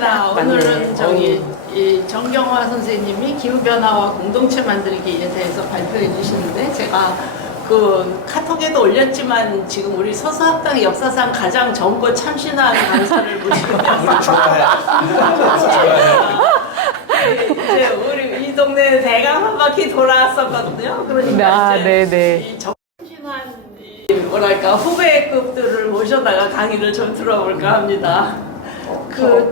반갑습니다. 오늘은 저기 이 정경화 선생님이 기후변화와 공동체 만들기에 대해서 발표해 주시는데 제가 그 카톡에도 올렸지만 지금 우리 서수학당 역사상 가장 젊고 참신한 강사를 모시면서 이제 우리 이 동네 대강 한 바퀴 돌아왔었거든요. 그러니까 이제 이 참신한 뭐랄까 후배급들을 모셔다가 강의를 좀 들어볼까 합니다. 그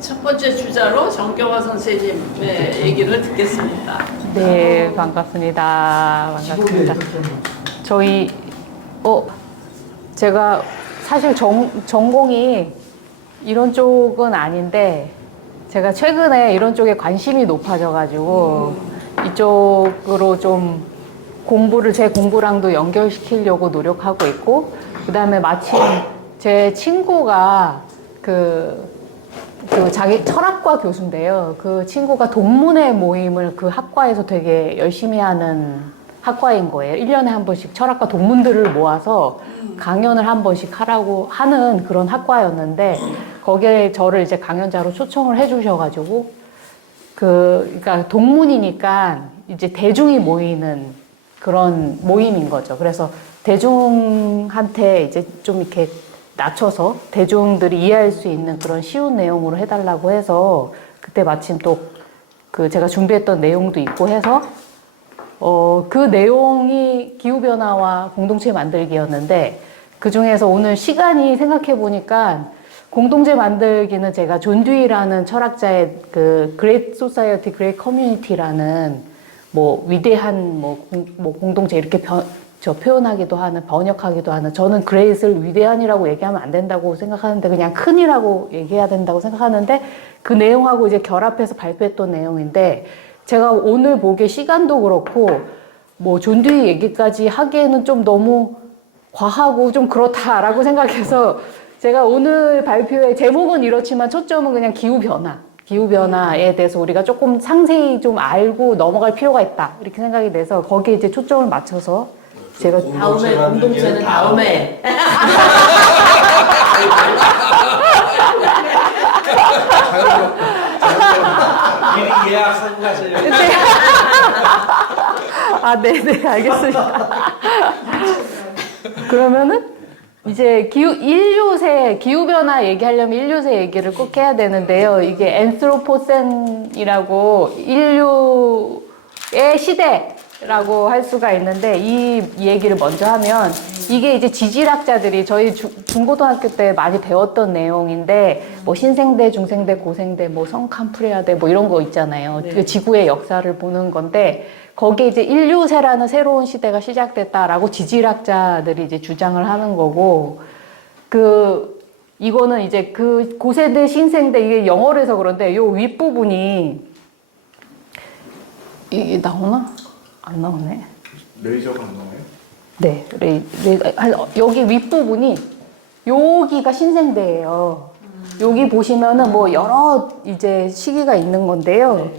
첫 번째 주자로 정경화 선생님의 얘기를 듣겠습니다. 네, 반갑습니다. 반갑습니다. 저희 제가 사실 전공이 이런 쪽은 아닌데 제가 최근에 이런 쪽에 관심이 높아져가지고 이쪽으로 좀 제 공부랑도 연결시키려고 노력하고 있고, 그 다음에 마침 제 친구가 자기 철학과 교수인데요. 그 친구가 동문회 모임을 그 학과에서 되게 열심히 하는 학과인 거예요. 1년에 한 번씩 철학과 동문들을 모아서 강연을 한 번씩 하라고 하는 그런 학과였는데, 거기에 저를 이제 강연자로 초청을 해 주셔가지고, 그러니까 동문이니까 이제 대중이 모이는 그런 모임인 거죠. 그래서 대중한테 이제 좀 이렇게 낮춰서 대중들이 이해할 수 있는 그런 쉬운 내용으로 해달라고 해서, 그때 마침 또 제가 준비했던 내용도 있고 해서 그 내용이 기후변화와 공동체 만들기였는데, 그 중에서 오늘 시간이 생각해 보니까 공동체 만들기는 제가 존 듀이라는 철학자의 Great Society, Great Community라는 위대한 공동체 이렇게 표현하기도 하는, 번역하기도 하는, 저는 great을 위대한이라고 얘기하면 안 된다고 생각하는데 그냥 큰이라고 얘기해야 된다고 생각하는데, 그 내용하고 이제 결합해서 발표했던 내용인데, 제가 오늘 보기에 시간도 그렇고 존 듀이 얘기까지 하기에는 좀 너무 과하고 좀 그렇다라고 생각해서 제가 오늘 발표의 제목은 이렇지만 초점은 그냥 기후변화에 대해서 우리가 조금 상세히 좀 알고 넘어갈 필요가 있다, 이렇게 생각이 돼서 거기에 이제 초점을 맞춰서 제가 다음에 공동체는 다음에 미리 예약하고 가세요. 네네, 알겠습니다. 그러면은 이제 기후변화 얘기하려면 인류세 얘기를 꼭 해야 되는데요. 이게 엔스로포센이라고 인류의 시대라고 할 수가 있는데, 이 얘기를 먼저 하면 이게 이제 지질학자들이 저희 중고등학교 때 많이 배웠던 내용인데, 신생대, 중생대, 고생대, 성캄프레아대 이런 거 있잖아요. 네. 지구의 역사를 보는 건데, 거기에 이제 인류세라는 새로운 시대가 시작됐다라고 지질학자들이 이제 주장을 하는 거고, 이거는 이제 고세대, 신생대, 이게 영어로 해서 그런데 요 윗부분이, 이게 나오나? 안 나오네. 레이저가 안 나와요? 네, 여기 윗부분이, 여기가 신생대예요. 여기 보시면은 여러 이제 시기가 있는 건데요.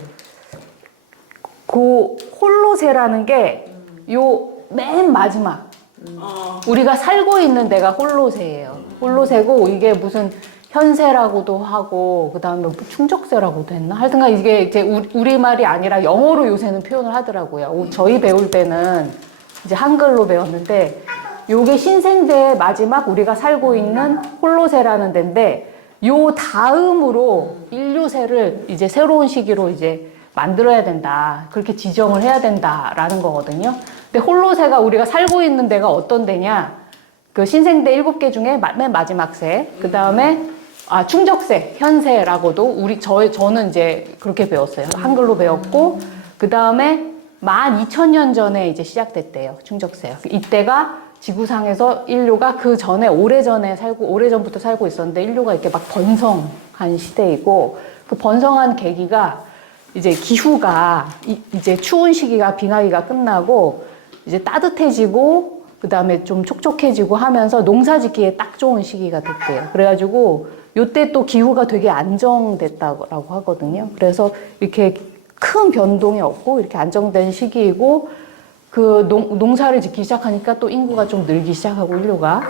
홀로세라는 게 요 맨 마지막, 우리가 살고 있는 데가 홀로세예요. 홀로세고, 이게 무슨 현세라고도 하고, 그 다음에 충적세라고도 했나? 하여튼간 이게 이제 우리말이 아니라 영어로 요새는 표현을 하더라고요. 저희 배울 때는 이제 한글로 배웠는데, 요게 신생대의 마지막 우리가 살고 있는 홀로세라는 데인데, 요 다음으로 인류세를 이제 새로운 시기로 이제 만들어야 된다, 그렇게 지정을 해야 된다라는 거거든요. 근데 홀로세가 우리가 살고 있는 데가 어떤 데냐, 신생대 7개 중에 맨 마지막 세, 그 다음에 충적세, 현세라고도 저는 이제 그렇게 배웠어요. 한글로 배웠고, 그 다음에 12,000년 전에 이제 시작됐대요, 충적세. 이때가 지구상에서 인류가 그 전에 오래전부터 살고 있었는데, 인류가 이렇게 막 번성한 시대이고, 그 번성한 계기가 이제 기후가 이제 추운 시기가, 빙하기가 끝나고 이제 따뜻해지고, 그 다음에 좀 촉촉해지고 하면서 농사 짓기에 딱 좋은 시기가 됐대요. 그래가지고 요때 또 기후가 되게 안정됐다고 하거든요. 그래서 이렇게 큰 변동이 없고 이렇게 안정된 시기이고, 농사를 짓기 시작하니까 또 인구가 좀 늘기 시작하고, 인류가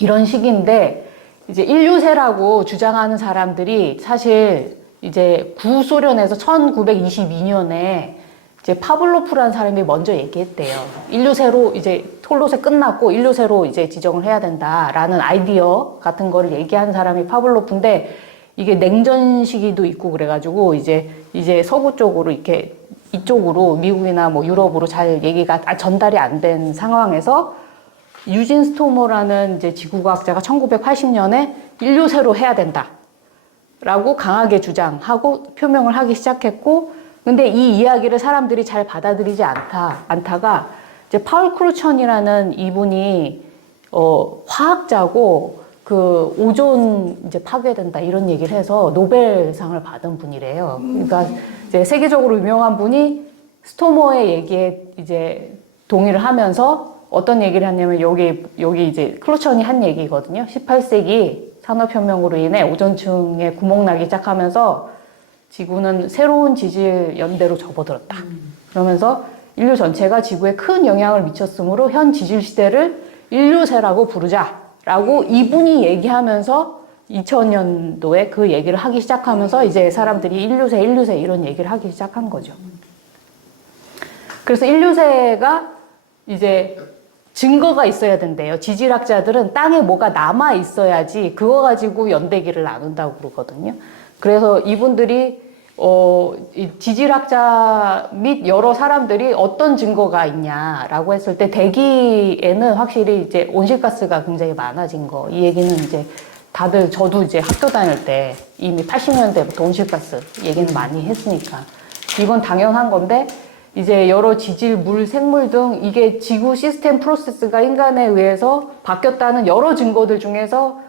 이런 시기인데, 이제 인류세라고 주장하는 사람들이 사실 이제 구소련에서 1922년에 이제 파블로프라는 사람이 먼저 얘기했대요. 인류세로 이제 톨로세 끝났고 인류세로 이제 지정을 해야 된다라는 아이디어 같은 거를 얘기한 사람이 파블로프인데 이게 냉전 시기도 있고 그래가지고 이제 서구 쪽으로 이렇게 이쪽으로 미국이나 뭐 유럽으로 잘 얘기가 전달이 안 된 상황에서 유진 스토머라는 이제 지구과학자가 1980년에 인류세로 해야 된다라고 강하게 주장하고 표명을 하기 시작했고, 근데 이 이야기를 사람들이 잘 받아들이지 않다가 이제 파울 크루천이라는 이분이 화학자고 그 오존 이제 파괴된다 이런 얘기를 해서 노벨상을 받은 분이래요. 그러니까 이제 세계적으로 유명한 분이 스토머의 얘기에 이제 동의를 하면서 어떤 얘기를 했냐면 여기 이제 크루천이 한 얘기거든요. 18세기 산업혁명으로 인해 오존층에 구멍 나기 시작하면서 지구는 새로운 지질 연대로 접어들었다. 그러면서 인류 전체가 지구에 큰 영향을 미쳤으므로 현 지질 시대를 인류세라고 부르자라고 이분이 얘기하면서 2000년도에 그 얘기를 하기 시작하면서 이제 사람들이 인류세 이런 얘기를 하기 시작한 거죠. 그래서 인류세가 이제 증거가 있어야 된대요. 지질학자들은 땅에 뭐가 남아 있어야지 그거 가지고 연대기를 나눈다고 그러거든요. 그래서 이분들이 이 지질학자 및 여러 사람들이 어떤 증거가 있냐라고 했을 때 대기에는 확실히 이제 온실가스가 굉장히 많아진 거. 이 얘기는 이제 다들 저도 이제 학교 다닐 때 이미 80년대부터 온실가스 얘기는 많이 했으니까 이건 당연한 건데 이제 여러 지질, 물, 생물 등 이게 지구 시스템 프로세스가 인간에 의해서 바뀌었다는 여러 증거들 중에서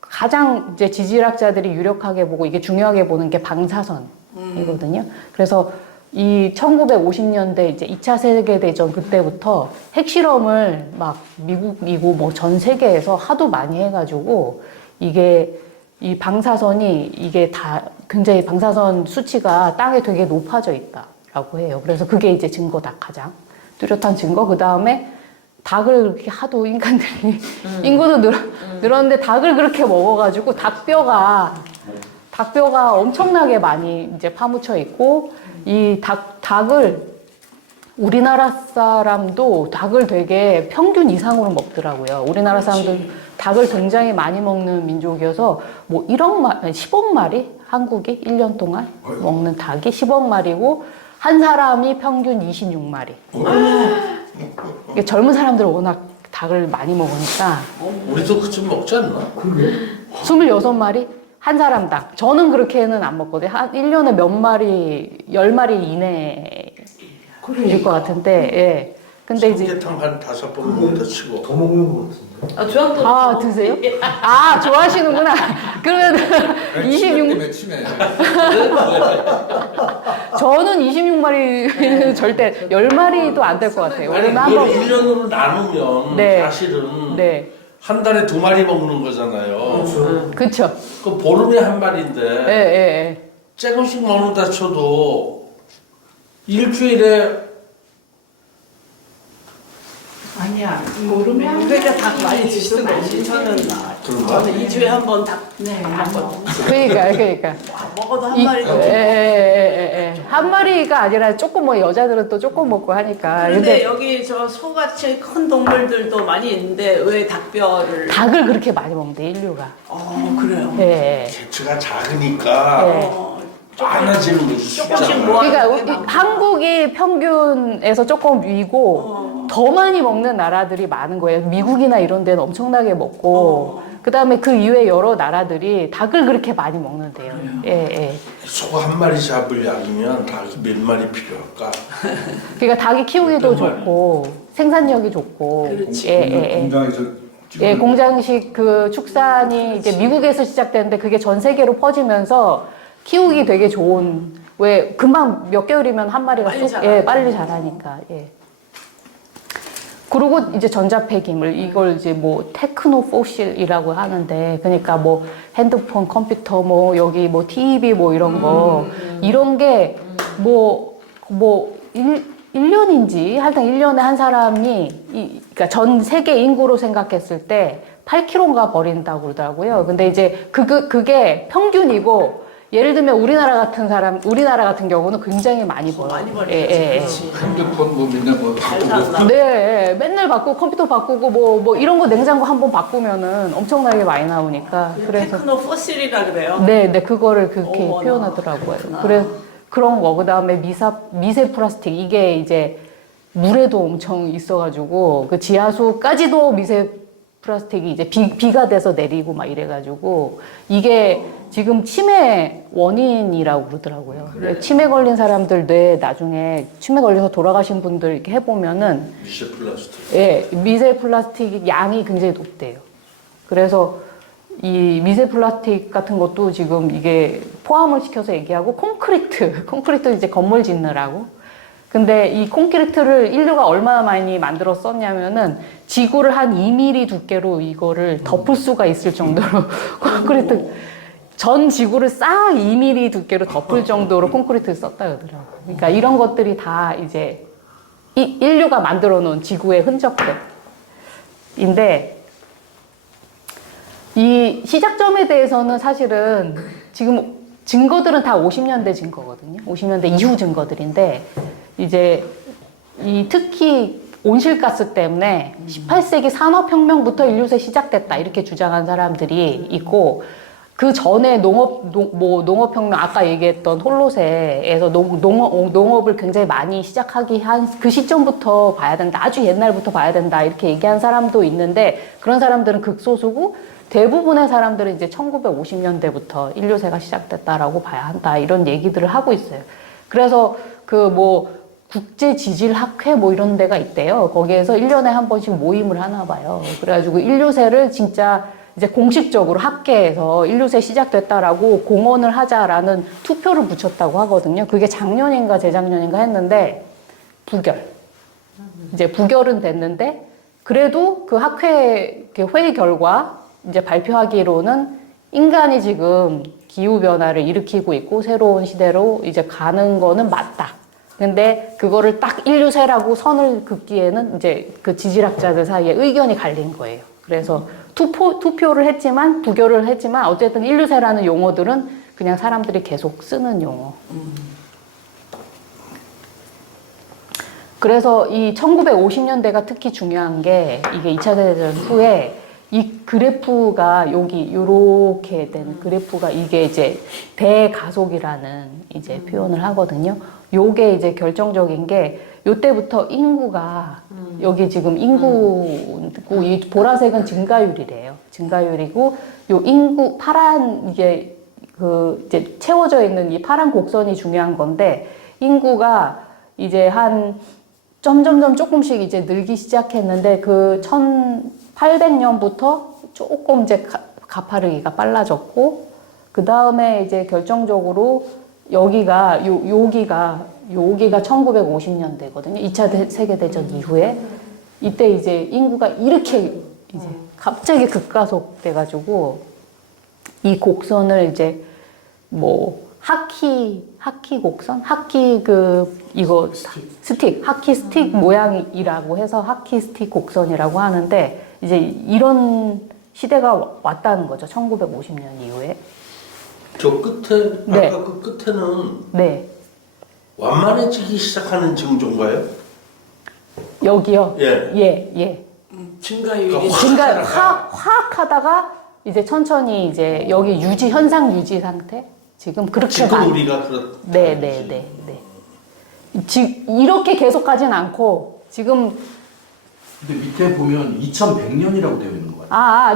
가장 이제 지질학자들이 유력하게 보고 이게 중요하게 보는 게 방사선이거든요. 그래서 이 1950년대 이제 2차 세계대전 그때부터 핵실험을 막 미국이고 뭐 전 세계에서 하도 많이 해가지고 이게 이 방사선이 이게 다 굉장히 방사선 수치가 땅에 되게 높아져 있다라고 해요. 그래서 그게 이제 증거다, 가장 뚜렷한 증거. 그 다음에 닭을 그렇게 하도 인간들이 인구도 늘었는데 닭을 그렇게 먹어가지고 닭뼈가 엄청나게 많이 이제 파묻혀 있고 이 닭을 우리나라 사람도 닭을 되게 평균 이상으로 먹더라고요. 우리나라 사람들 닭을 굉장히 많이 먹는 민족이어서 뭐 10억 마리 한국이 1년 동안 먹는 닭이 10억 마리고 한 사람이 평균 26마리. 젊은 사람들은 워낙 닭을 많이 먹으니까. 우리도 그쯤 먹지 않나? 26마리? 한 사람당. 저는 그렇게는 안 먹거든요. 한 1년에 몇 마리, 10마리 이내일 것 같은데, 예. 근데 이제. 삼계탕 한 5번 먹는다 치고. 더 먹는 것 같은데? 주한도 드세요? 좋아하시는구나. 그러면 26. 맺히네. 저는 26마리는 절대 10마리도 안 될 것 같아요. 아니, 원래는 한 그걸 번. 1년으로 나누면 네. 사실은 네. 한 달에 2마리 먹는 거잖아요. 그쵸. 그 보름에 한 마리인데 예. 조금씩 먹는다 쳐도 일주일에 아니야. 모르면 그러니까 닭 많이 드시는 거지. 저는 2주에 한 번 닭 먹거든요. 그러니까. 먹어도 한 마리 더. 한 마리가 아니라 조금 뭐 여자들은 또 조금 먹고 하니까. 근데 여기 저 소같이 큰 동물들도 많이 있는데 왜 닭뼈를? 닭을 그렇게 많이 먹는데 인류가. 그래요. 예. 개체가 작으니까 많아지는 거지. 조금씩 숫자가. 모아. 그러니까 한국이 평균에서 조금 위고 더 많이 먹는 나라들이 많은 거예요. 미국이나 이런 데는 엄청나게 먹고 그다음에 그 이외 여러 나라들이 닭을 그렇게 많이 먹는데요. 예. 소 한 마리 잡을 양이면 닭이 몇 마리 필요할까? 그러니까 닭이 키우기도 좋고 생산력이 좋고. 그렇지. 공장에서 예, 공장식 그 축산이 이제 미국에서 시작되는데 그게 전 세계로 퍼지면서 키우기 되게 좋은, 왜 금방 몇 개월이면 한 마리가 빨리 자라니까. 예. 그리고 이제 전자폐기물, 이걸 이제 뭐 테크노포실이라고 하는데, 그러니까 뭐 핸드폰, 컴퓨터, 뭐 여기 뭐 TV 뭐 이런 거, 이런 게 뭐 1년인지 하여튼 1년에 한 사람이 그러니까 전 세계 인구로 생각했을 때 8kg인가 버린다고 그러더라고요. 근데 이제 그게 평균이고, 예를 들면 우리나라 같은 경우는 굉장히 많이 벌어요. 많이 벌죠. 예. 핸드폰 뭐 맨날 뭐 잘 바꾸고 산다. 네, 맨날 바꾸고 컴퓨터 바꾸고 뭐 이런 거 냉장고 한번 바꾸면은 엄청나게 많이 나오니까. 그래서 테크노 포실이라 그래요. 네, 그거를 그렇게 어머나. 표현하더라고요. 그렇구나. 그래 그런 거 그다음에 미세 플라스틱 이게 이제 물에도 엄청 있어가지고 그 지하수까지도 미세 플라스틱이 이제 비가 돼서 내리고 막 이래가지고 이게 지금 치매 원인이라고 그러더라고요. 그래. 치매 걸린 사람들 뇌 나중에 치매 걸려서 돌아가신 분들 이렇게 해보면은 미세 플라스틱. 예, 미세 플라스틱 양이 굉장히 높대요. 그래서 이 미세 플라스틱 같은 것도 지금 이게 포함을 시켜서 얘기하고 콘크리트 이제 건물 짓느라고. 근데 이 콘크리트를 인류가 얼마나 많이 만들어 썼냐면은 지구를 한 2mm 두께로 이거를 덮을 수가 있을 정도로 콘크리트 전 지구를 싹 2mm 두께로 덮을 정도로 콘크리트를 썼다 그러더라고요. 그러니까 이런 것들이 다 이제 인류가 만들어 놓은 지구의 흔적들인데 이 시작점에 대해서는 사실은 지금 증거들은 다 50년대 증거거든요. 50년대 이후 증거들인데 이제 이 특히 온실가스 때문에 18세기 산업혁명부터 인류세 시작됐다 이렇게 주장한 사람들이 있고 그 전에 농업혁명 아까 얘기했던 홀로세에서 농업을 굉장히 많이 시작하기 한 그 시점부터 봐야 된다. 아주 옛날부터 봐야 된다. 이렇게 얘기한 사람도 있는데 그런 사람들은 극소수고 대부분의 사람들은 이제 1950년대부터 인류세가 시작됐다라고 봐야 한다. 이런 얘기들을 하고 있어요. 그래서 국제지질학회 이런 데가 있대요. 거기에서 1년에 한 번씩 모임을 하나 봐요. 그래가지고 인류세를 진짜 이제 공식적으로 학계에서 인류세 시작됐다라고 공언을 하자라는 투표를 붙였다고 하거든요. 그게 작년인가 재작년인가 했는데 이제 부결은 됐는데 그래도 그 학회 회의 결과 이제 발표하기로는 인간이 지금 기후변화를 일으키고 있고 새로운 시대로 이제 가는 거는 맞다. 근데 그거를 딱 인류세라고 선을 긋기에는 이제 그 지질학자들 사이에 의견이 갈린 거예요. 그래서 투표를 했지만 부결을 했지만 어쨌든 인류세라는 용어들은 그냥 사람들이 계속 쓰는 용어. 그래서 이 1950년대가 특히 중요한 게 이게 2차 대전 후에 이 그래프가 요렇게 된 그래프가 이게 이제 대가속이라는 이제 표현을 하거든요. 요게 이제 결정적인 게 요때부터 인구가 여기 지금 인구고 이 보라색은 증가율이래요. 증가율이고 요 인구 파란 이게 이제 채워져 있는 이 파란 곡선이 중요한 건데 인구가 이제 한 점점점 조금씩 이제 늘기 시작했는데 그 1800년부터 조금 이제 가파르기가 빨라졌고 그 다음에 이제 결정적으로 여기가 1950년대거든요. 2차 세계대전 이후에 이때 이제 인구가 이렇게 이제 갑자기 급가속돼가지고 이 곡선을 이제 하키 곡선? 하키 스틱 모양이라고 해서 하키 스틱 곡선이라고 하는데 이제 이런 시대가 왔다는 거죠. 1950년 이후에. 저 끝에 네. 아까 그 끝에는 네. 완만해지기 시작하는 징조인가요? 여기요. 예. 예. 증가율이 그러니까 확 하다가 이제 천천히 이제 여기 현상 유지 상태? 지금 그렇게 지금 우리가 네. 이렇게 계속 가진 않고 지금 근데 밑에 보면 2100년이라고 되어 있는 거예요.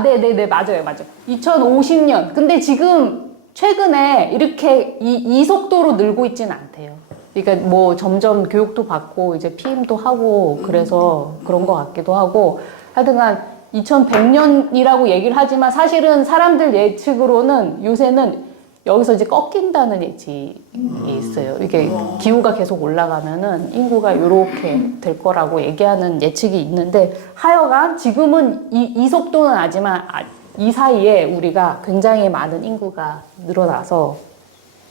네, 맞아요. 2050년. 근데 지금 최근에 이렇게 이 속도로 늘고 있지는 않대요. 그러니까 점점 교육도 받고 이제 피임도 하고 그래서 그런 것 같기도 하고 하여튼간 2100년이라고 얘기를 하지만 사실은 사람들 예측으로는 요새는 여기서 이제 꺾인다는 예측이 있어요. 이게 기후가 계속 올라가면은 인구가 이렇게 될 거라고 얘기하는 예측이 있는데 하여간 지금은 이 속도는 아니지만 이 사이에 우리가 굉장히 많은 인구가 늘어나서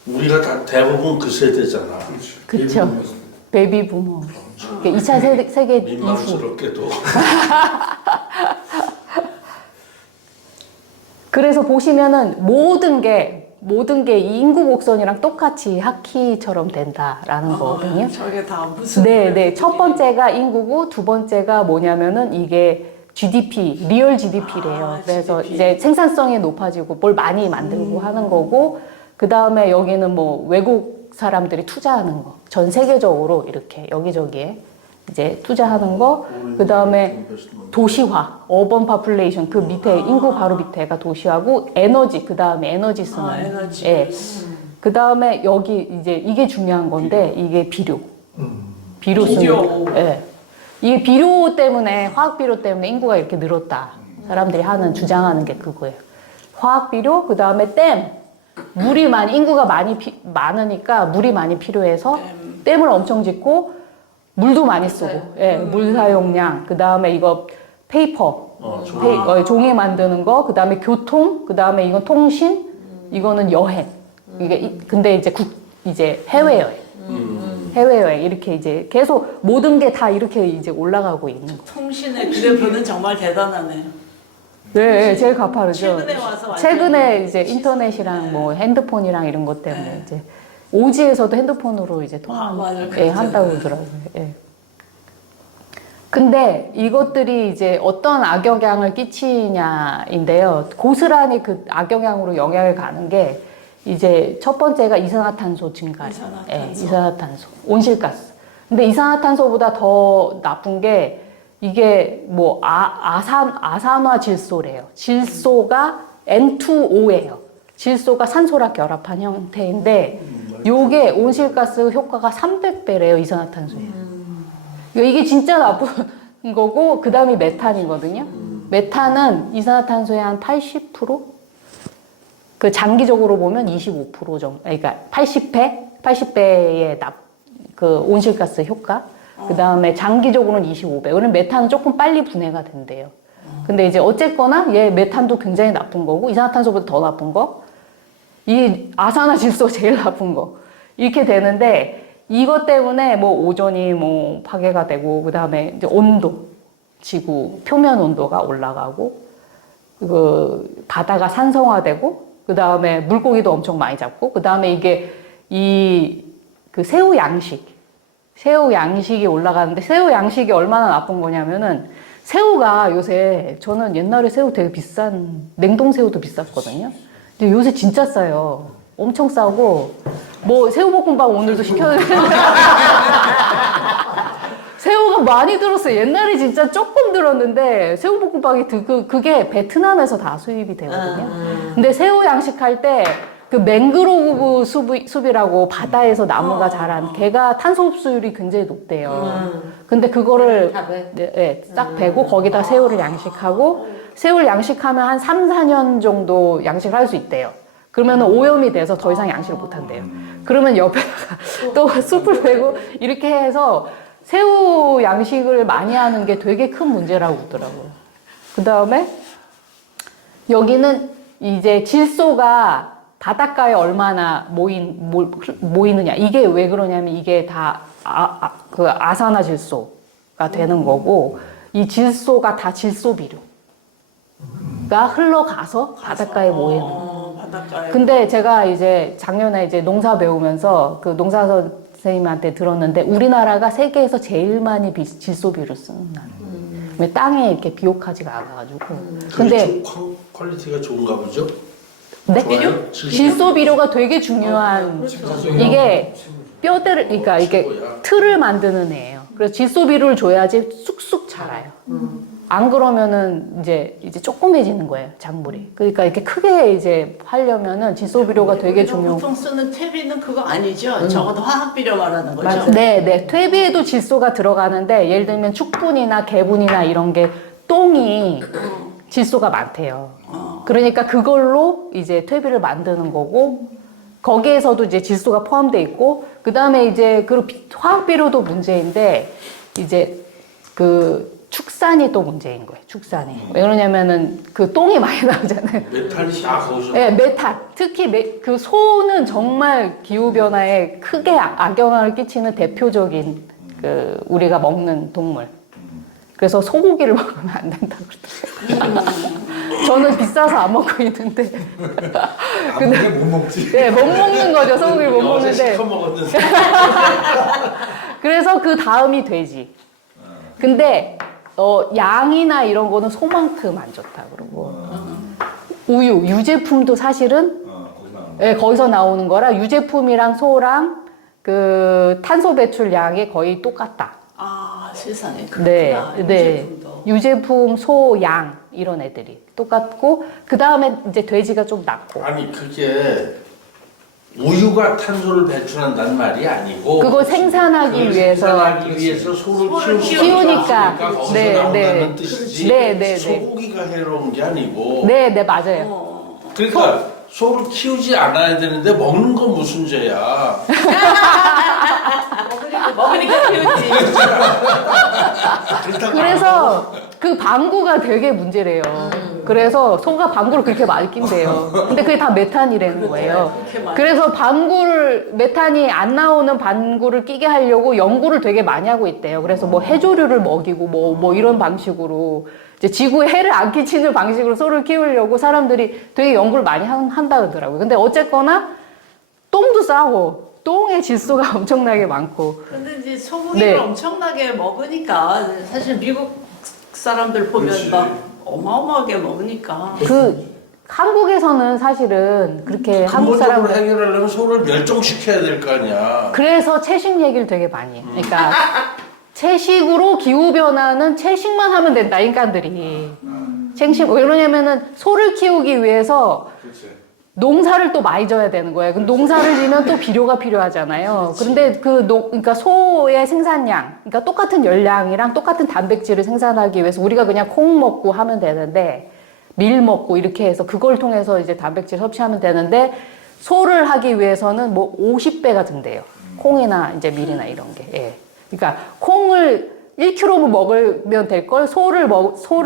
우리가 다 대부분 그 세대잖아. 그쵸. 베이비 부모. 2차 세계 이후. 민망스럽게도. 그래서 보시면은 모든 게 이 인구 곡선이랑 똑같이 하키처럼 된다라는 거거든요. 저게 다 무슨 네. 첫 번째가 인구고 두 번째가 뭐냐면은 이게 GDP, 리얼 GDP래요. 그래서 GDP. 이제 생산성이 높아지고 뭘 많이 만들고 하는 거고, 그 다음에 여기는 뭐 외국 사람들이 투자하는 거, 전 세계적으로 이렇게 여기저기에 이제 투자하는 거, 그 다음에 도시화, 어번 파퓰레이션, 그 밑에 인구 바로 밑에가 도시화고, 에너지, 그 다음에 에너지 쓰는. 에너지. 예. 그 다음에 여기 이제 이게 중요한 건데, 이게 비료. 비료 쓰는. 비료. 예. 이게 비료 때문에, 화학 비료 때문에 인구가 이렇게 늘었다. 사람들이 주장하는 게 그거예요. 화학 비료, 그 다음에 댐. 인구가 많으니까 물이 많이 필요해서 댐을 엄청 짓고, 물도 많이 쓰고, 예, 물 사용량, 그 다음에 이거 페이퍼, 종이 만드는 거, 그 다음에 교통, 그 다음에 이건 통신, 이거는 여행. 근데 이제 해외여행. 해외여행. 이렇게 이제 계속 모든 게 다 이렇게 이제 올라가고 있는 거. 통신의 그래프는 정말 대단하네. 네, 제일 가파르죠. 최근에 와서 완전히 최근에 이제 인터넷이랑 뭐 핸드폰이랑 이런 것 때문에 이제 오지에서도 핸드폰으로 이제 맞아요. 예, 그렇죠. 한다고 그러더라고요. 예. 근데 이것들이 이제 어떤 악영향을 끼치냐인데요. 고스란히 그 악영향으로 영향을 가는 게 이제 첫 번째가 이산화탄소 증가량. 예, 이산화탄소. 온실가스. 근데 이산화탄소보다 더 나쁜 게 이게 뭐 아산화 질소래요. 질소가 N2O예요. 질소가 산소랑 결합한 형태인데 요게 온실가스 효과가 300배래요, 이산화탄소에. 이게 진짜 나쁜 거고, 그 다음이 메탄이거든요. 메탄은 이산화탄소의 한 80%? 그 장기적으로 보면 25% 정도, 그러니까 80배의 그 온실가스 효과. 그 다음에 장기적으로는 25배. 왜냐면 메탄은 조금 빨리 분해가 된대요. 근데 이제 어쨌거나 얘 메탄도 굉장히 나쁜 거고, 이산화탄소보다 더 나쁜 거, 이 아산화질소 제일 나쁜 거. 이렇게 되는데, 이것 때문에 뭐 오존이 뭐 파괴가 되고, 그 다음에 이제 온도, 지구 표면 온도가 올라가고, 그 바다가 산성화되고, 그 다음에 물고기도 엄청 많이 잡고, 그 다음에 이게 그 새우 양식이 올라가는데, 새우 양식이 얼마나 나쁜 거냐면은, 새우가 요새, 저는 옛날에 새우 되게 냉동새우도 비쌌거든요. 근데 요새 진짜 싸요. 엄청 싸고, 뭐, 새우볶음밥 오늘도 시켜드렸는데. 새우가 많이 들었어요. 옛날에 진짜 조금 들었는데, 새우볶음밥이 그게 베트남에서 다 수입이 되거든요. 근데 새우 양식할 때, 그 맹그로브 숲이라고 바다에서 나무가 자란 걔가 탄소 흡수율이 굉장히 높대요. 근데 그거를 싹 베고 거기다 새우를 양식하고 새우를 양식하면 한 3, 4년 정도 양식을 할 수 있대요. 그러면 오염이 돼서 더 이상 양식을 못 한대요. 그러면 옆에다가 또 숲을 베고 이렇게 해서 새우 양식을 많이 하는 게 되게 큰 문제라고 그러더라고요. 그 다음에 여기는 이제 질소가 바닷가에 얼마나 모이느냐. 이게 왜 그러냐면 이게 다 그 아산화질소가 되는 거고, 이 질소가 다 질소비료가 흘러가서 바닷가에 모이는 거예요. 근데 제가 이제 작년에 이제 농사 배우면서 그 농사 선생님한테 들었는데 우리나라가 세계에서 제일 많이 질소비료를 쓰는 나라예요. 땅에 이렇게 비옥하지가 않아가지고. 근데 퀄리티가 좋은가 보죠? 네? 좋아요? 질소비료가 되게 중요한, 이게 뼈대를, 그러니까 이게 틀을 만드는 애예요. 그래서 질소비료를 줘야지 쑥쑥 자라요. 안 그러면은 이제 조그매지는 거예요, 작물이. 그러니까 이렇게 크게 이제 하려면은 질소비료가 되게 중요해요. 보통 쓰는 퇴비는 그거 아니죠? 적어도 화학비료 말하는 거죠? 네. 퇴비에도 질소가 들어가는데, 예를 들면 축분이나 개분이나 이런 게 똥이 질소가 많대요. 그러니까 그걸로 이제 퇴비를 만드는 거고, 거기에서도 이제 질소가 포함되어 있고, 그 다음에 이제 화학비료도 문제인데, 이제 축산이 또 문제인 거예요, 축산이. 왜 그러냐면은 그 똥이 많이 나오잖아요. 메탈이 다 거기서. 네, 메탄. 특히 그 소는 정말 기후변화에 크게 악영향을 끼치는 대표적인 우리가 먹는 동물. 그래서 소고기를 먹으면 안 된다고 그러더라고요. 저는 비싸서 안 먹고 있는데. 근데 못 먹지. 네, 못 먹는 거죠. 소고기를 못 어제 먹는데. 시커 먹었는데. 그래서 그 다음이 돼지. 근데 양이나 이런 거는 소만큼 안 좋다 그러고. 우유, 유제품도 사실은 거기서 나오는 거라 유제품이랑 소랑 그 탄소 배출량이 거의 똑같다. 아 세상에 네, 그렇구나. 네. 유제품도. 유제품, 소, 양 이런 애들이 똑같고 그 다음에 이제 돼지가 좀 낮고. 아니 그게 우유가 탄소를 배출한다는 말이 아니고 그거 생산하기 그걸 위해서. 생산하기 위해서 소를 키우니까. 거기서 네, 나온다는 네. 뜻이지. 네, 네, 네. 소고기가 해로운 게 아니고. 네, 네, 맞아요. 그러니까 소를 키우지 않아야 되는데 먹는 건 무슨 죄야? 먹으니까 키우지. 그래서 그 방구가 되게 문제래요. 그래서 소가 방구를 그렇게 많이 낀대요. 근데 그게 다 메탄이라는 거예요. 그렇게 많이. 그래서 메탄이 안 나오는 방구를 끼게 하려고 연구를 되게 많이 하고 있대요. 그래서 뭐 해조류를 먹이고 뭐 이런 방식으로 이제 지구에 해를 안 끼치는 방식으로 소를 키우려고 사람들이 되게 연구를 많이 한다 그러더라고요. 근데 어쨌거나 똥도 싸고 똥의 질소가 엄청나게 많고. 근데 이제 소고기를 네. 엄청나게 먹으니까 사실 미국 사람들 보면 그렇지. 막 어마어마하게 먹으니까. 한국에서는 사실은 그렇게 한국 근본적으로 사람들 해결하려면 소를 멸종시켜야 될 거 아니야. 그래서 채식 얘기를 되게 많이 해요. 그러니까 채식으로 기후변화는 채식만 하면 된다, 인간들이. 채식, 왜 그러냐면은 소를 키우기 위해서 그렇지. 농사를 또 많이 져야 되는 거예요. 그럼 농사를 지면 또 비료가 필요하잖아요. 그런데 그러니까 소의 생산량, 그러니까 똑같은 열량이랑 똑같은 단백질을 생산하기 위해서 우리가 그냥 콩 먹고 하면 되는데 밀 먹고 이렇게 해서 그걸 통해서 이제 단백질 섭취하면 되는데 소를 하기 위해서는 뭐 50배가 든대요. 콩이나 이제 밀이나 이런 게. 예. 그러니까 콩을 1kg 먹으면 될 걸 소를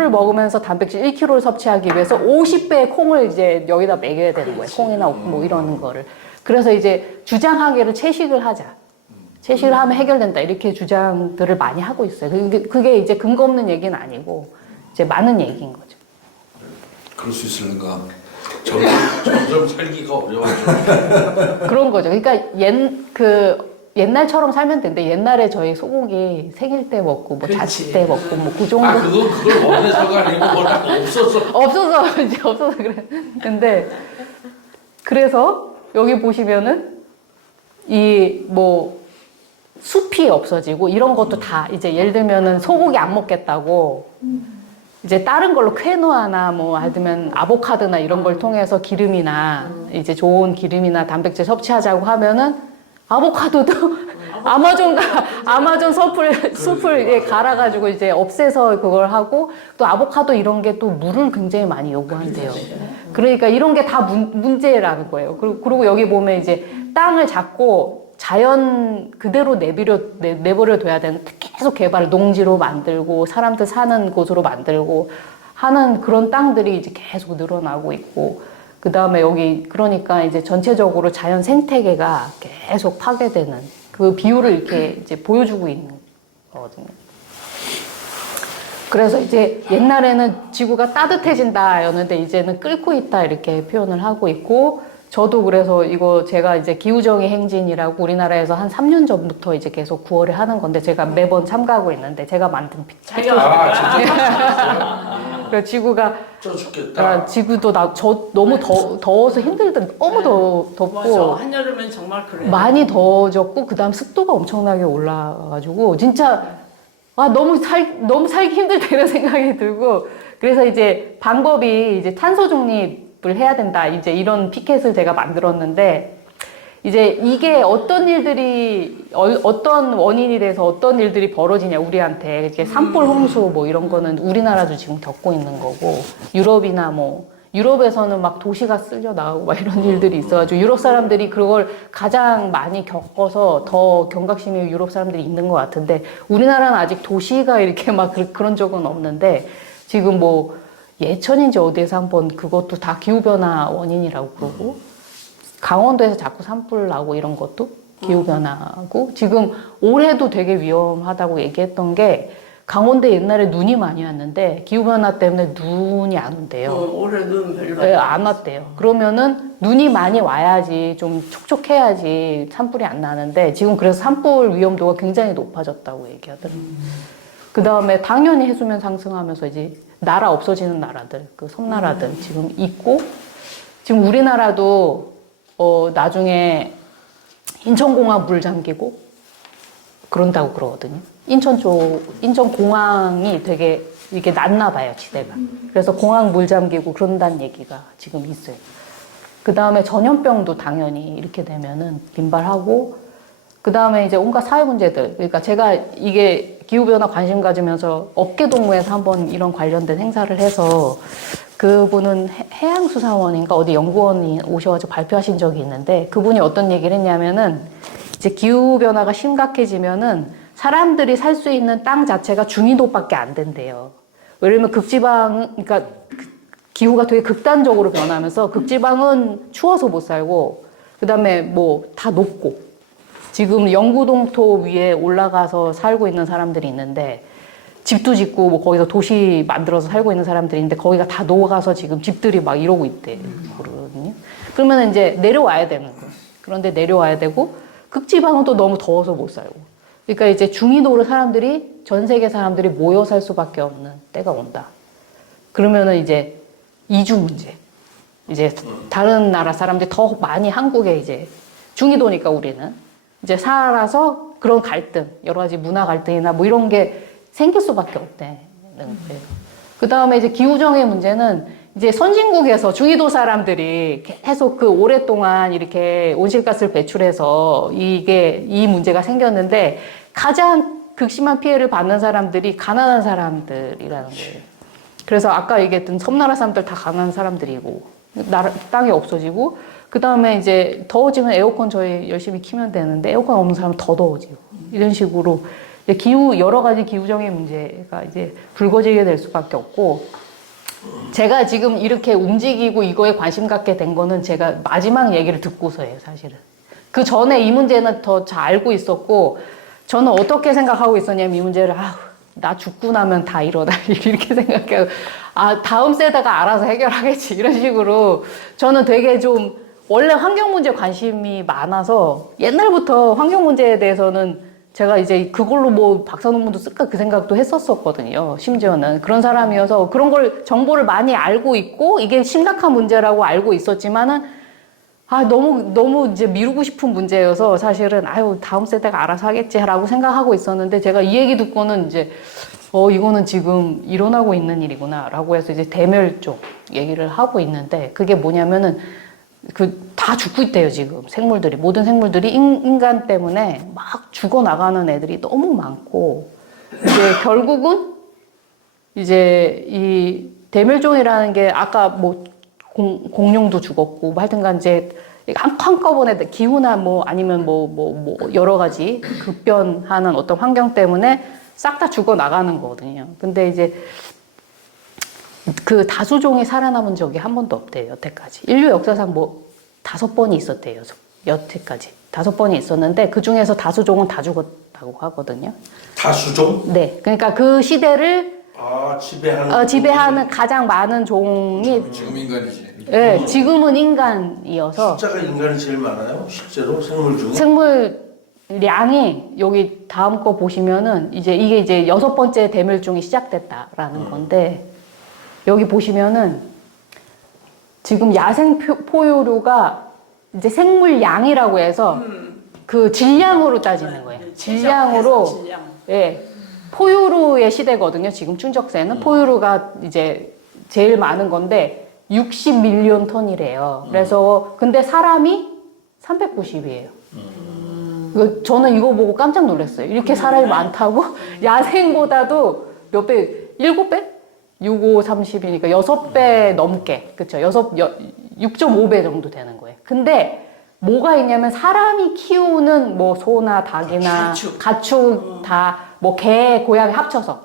먹으면서 단백질 1kg를 섭취하기 위해서 50배의 콩을 이제 여기다 먹여야 되는 거예요. 콩이나 뭐 이런 거를. 그래서 이제 주장하기를 채식을 하자. 채식을 하면 해결된다. 이렇게 주장들을 많이 하고 있어요. 그게 이제 근거 없는 얘기는 아니고 이제 많은 얘기인 거죠. 그럴 수 있을는가? 점점 살기가 어려워져. 그런 거죠. 그러니까 옛날처럼 살면 되는데 옛날에 저희 소고기 생일 때 먹고 뭐 자취 때 먹고 뭐 그 정도. 아 그걸 원해서가 아니고 워낙 없었어. 없어서 이제 없어서 그래. 근데 그래서 여기 보시면은 이 뭐 숲이 없어지고 이런 것도 다 이제 예를 들면은 소고기 안 먹겠다고 이제 다른 걸로 퀘노아나 뭐 하여튼 아보카도나 이런 걸 통해서 기름이나 이제 좋은 기름이나 단백질 섭취하자고 하면은 아보카도도 아마존 숲을 갈아가지고 이제 없애서 그걸 하고 또 아보카도 이런 게 또 물을 굉장히 많이 요구한대요. 그러니까 이런 게 다 문제라는 거예요. 그리고 여기 보면 이제 땅을 잡고 자연 그대로 내버려 둬야 되는 계속 개발을 농지로 만들고 사람들 사는 곳으로 만들고 하는 그런 땅들이 이제 계속 늘어나고 있고 그 다음에 여기 그러니까 이제 전체적으로 자연 생태계가 계속 파괴되는 그 비율을 이렇게 이제 보여주고 있는 거거든요. 그래서 이제 옛날에는 지구가 따뜻해진다였는데 이제는 끓고 있다 이렇게 표현을 하고 있고 저도 그래서 이거 제가 이제 기후정의 행진이라고 우리나라에서 한 3년 전부터 이제 계속 9월에 하는 건데 제가 매번 참가하고 있는데 제가 만든 자기가 그래서 지구가 쪄 죽겠다. 지구도 너무 더워서 힘들다. 너무 덥고 맞아. 한여름엔 정말 그래. 많이 더워졌고 그다음 습도가 엄청나게 올라가지고 진짜 너무 살기 힘들다 이런 생각이 들고 그래서 이제 방법이 이제 탄소 중립을 해야 된다. 이제 이런 피켓을 제가 만들었는데 이제 이게 어떤 원인이 돼서 어떤 일들이 벌어지냐 우리한테 이렇게 산불 홍수 뭐 이런 거는 우리나라도 지금 겪고 있는 거고 유럽이나 뭐 유럽에서는 막 도시가 쓸려 나오고 막 이런 일들이 있어가지고 유럽 사람들이 그걸 가장 많이 겪어서 더 경각심이 유럽 사람들이 있는 것 같은데 우리나라는 아직 도시가 이렇게 막 그런 적은 없는데 지금 뭐 예천인지 어디에서 한번 그것도 다 기후변화 원인이라고 그러고 강원도에서 자꾸 산불 나고 이런 것도 기후변화고 지금 올해도 되게 위험하다고 얘기했던 게 강원도에 옛날에 눈이 많이 왔는데 기후변화 때문에 눈이 안 온대요. 올해 눈 별로 네, 안 왔대요. 그러면은 눈이 많이 와야지 좀 촉촉해야지 산불이 안 나는데 지금 그래서 산불 위험도가 굉장히 높아졌다고 얘기하더라고요. 그 다음에 당연히 해수면 상승하면서 이제 나라 없어지는 나라들, 그 섬나라들 지금 있고 지금 우리나라도 나중에 인천공항 물 잠기고 그런다고 그러거든요. 인천공항이 되게 이게 낮나 봐요, 지대가. 그래서 공항 물 잠기고 그런다는 얘기가 지금 있어요. 그 다음에 전염병도 당연히 이렇게 되면은 빈발하고, 그 다음에 이제 온갖 사회 문제들. 그러니까 제가 이게 기후변화 관심 가지면서 업계동무에서 한번 이런 관련된 행사를 해서 그분은 해양수산원인가 어디 연구원이 오셔가지고 발표하신 적이 있는데 그분이 어떤 얘기를 했냐면은 이제 기후변화가 심각해지면은 사람들이 살 수 있는 땅 자체가 중위도밖에 안 된대요. 왜냐면 그러니까 기후가 되게 극단적으로 변하면서 극지방은 추워서 못 살고, 그 다음에 뭐 다 높고, 지금 영구동토 위에 올라가서 살고 있는 사람들이 있는데, 집도 짓고 뭐 거기서 도시 만들어서 살고 있는 사람들이 있는데, 거기가 다 녹아서 지금 집들이 막 이러고 있대. 그러거든요. 그러면 이제 내려와야 되는 거예요. 그런데 내려와야 되고, 극지방은 또 너무 더워서 못 살고. 그러니까 이제 중위도로 사람들이, 전 세계 사람들이 모여 살 수밖에 없는 때가 온다. 그러면은 이제 이주 문제. 이제 다른 나라 사람들이 더 많이 한국에 이제 중위도니까 우리는 이제 살아서 그런 갈등, 여러 가지 문화 갈등이나 뭐 이런 게 생길 수밖에 없대는 거예요. 그 다음에 이제 기후정의 문제는 이제 선진국에서 중위도 사람들이 계속 그 오랫동안 이렇게 온실가스를 배출해서 이 문제가 생겼는데 가장 극심한 피해를 받는 사람들이 가난한 사람들이라는 거예요. 그래서 아까 얘기했던 섬나라 사람들 다 가난한 사람들이고, 땅이 없어지고, 그 다음에 이제 더워지면 에어컨 저희 열심히 키면 되는데 에어컨 없는 사람은 더 더워지고, 이런 식으로 여러 가지 기후정의 문제가 이제 불거지게 될 수밖에 없고, 제가 지금 이렇게 움직이고 이거에 관심 갖게 된 거는 제가 마지막 얘기를 듣고서예요, 사실은. 그 전에 이 문제는 더 잘 알고 있었고, 저는 어떻게 생각하고 있었냐면 이 문제를, 나 죽고 나면 다 이러다, 이렇게 생각해요. 다음 세대가 알아서 해결하겠지, 이런 식으로. 저는 되게 좀, 원래 환경 문제 관심이 많아서, 옛날부터 환경 문제에 대해서는 제가 이제 그걸로 뭐 박사 논문도 쓸까 그 생각도 했었었거든요. 심지어는 그런 사람이어서 그런 걸 정보를 많이 알고 있고 이게 심각한 문제라고 알고 있었지만은 너무 이제 미루고 싶은 문제여서 사실은 다음 세대가 알아서 하겠지라고 생각하고 있었는데 제가 이 얘기 듣고는 이제 이거는 지금 일어나고 있는 일이구나라고 해서 이제 대멸종 얘기를 하고 있는데 그게 뭐냐면은 다 죽고 있대요, 지금. 생물들이. 모든 생물들이 인간 때문에 막 죽어나가는 애들이 너무 많고, 이제 결국은, 이제 이 대멸종이라는 게 아까 뭐 공룡도 죽었고, 뭐 하여튼간 이제 한꺼번에 기후나 뭐 아니면 뭐 여러 가지 급변하는 어떤 환경 때문에 싹 다 죽어나가는 거거든요. 근데 이제 그 다수종이 살아남은 적이 한 번도 없대요, 여태까지. 인류 역사상 뭐 5번이 있었대요, 여태까지. 5번이 있었는데 그 중에서 다수종은 다 죽었다고 하거든요. 다수종? 네, 그러니까 그 시대를 지배하는 가장 많은 종이 지금 인간이지. 네, 지금은 인간이어서 숫자가 인간이 제일 많아요, 실제로 생물 중에. 생물량이 여기 다음 거 보시면은 이게 이제 6번째 대멸종이 시작됐다라는 건데. 여기 보시면은 지금 야생 포유류가 이제 생물량이라고 해서 그 질량으로 따지는 거예요. 질량으로, 예, 포유류의 시대거든요. 지금 충적세는 포유류가 이제 제일 많은 건데 60밀리언 톤이래요. 그래서 근데 사람이 390이에요. 저는 이거 보고 깜짝 놀랐어요. 이렇게 사람이 많다고? 야생보다도 몇 배? 7배? 6, 5, 30이니까 6배 넘게, 그쵸? 6.5배 정도 되는 거예요. 근데 뭐가 있냐면 사람이 키우는 뭐 소나 닭이나 가축 다 뭐 개, 고양이 합쳐서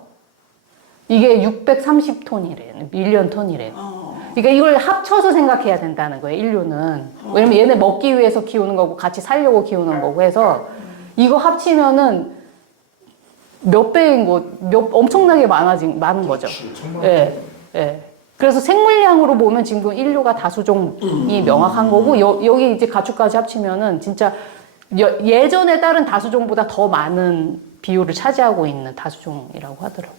이게 630톤이래요. 밀리언 톤이래요. 그러니까 이걸 합쳐서 생각해야 된다는 거예요, 인류는. 왜냐면 얘네 먹기 위해서 키우는 거고 같이 살려고 키우는 거고 해서 이거 합치면은 몇 배인 엄청나게 많은 거죠. 예, 예. 그래서 생물량으로 보면 지금 인류가 다수종이 명확한 거고, 여기 이제 가축까지 합치면은 진짜 예전에 다른 다수종보다 더 많은 비율을 차지하고 있는 다수종이라고 하더라고요.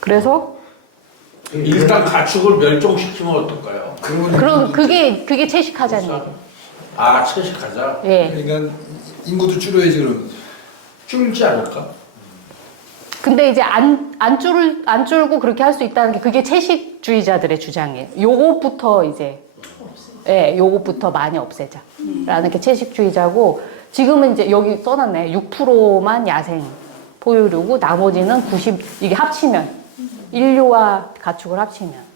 그래서 일단 가축을 멸종시키면 어떨까요? 그럼 그게 채식하자는 얘기. 아, 채식하자? 예. 그러니까 인구도 줄여야지 그러면. 줄지 않을까? 근데 이제 안 줄고 그렇게 할 수 있다는 게 그게 채식주의자들의 주장이에요. 요것부터 이제, 예, 요것부터 많이 없애자. 라는 게 채식주의자고, 지금은 이제 여기 써놨네. 6%만 야생 포유류고, 나머지는 이게 합치면, 인류와 가축을 합치면.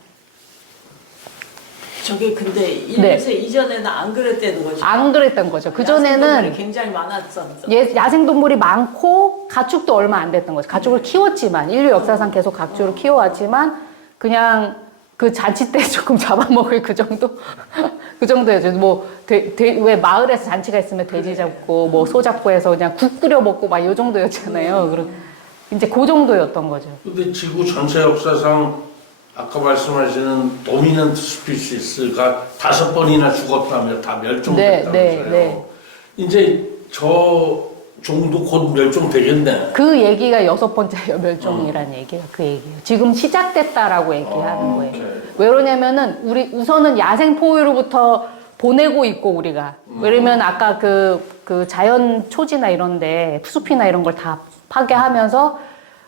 저게 근데 일세 이전에는 안 그랬다는 거죠. 안 그랬던 거죠. 그전에는 야생동물이 굉장히 많았었죠. 야생동물이 많고 가축도 얼마 안 됐던 거죠. 가축을 키웠지만, 인류 역사상 계속 가축을 키워왔지만, 그냥 그 잔치 때 조금 잡아먹을 그 정도? 그 정도였죠. 뭐, 왜 마을에서 잔치가 있으면 돼지 잡고, 뭐, 소 잡고 해서 그냥 국 끓여 먹고 막 요 정도였잖아요. 그럼 이제 그 정도였던 거죠. 근데 지구 전체 역사상 아까 말씀하시는 도미넌트 스피시스가 5번이나 죽었다며 다 멸종됐다면서요. 네. 이제 저 종도 곧 멸종되겠네. 그 얘기가 6번째 멸종이라는 얘기가 그 얘기예요. 지금 시작됐다라고 얘기하는 거예요. 오케이. 왜 그러냐면은 우선은 야생 포유류부터 보내고 있고 우리가. 왜냐면 아까 그 자연 초지나 이런데 숲이나 이런 걸 다 파괴하면서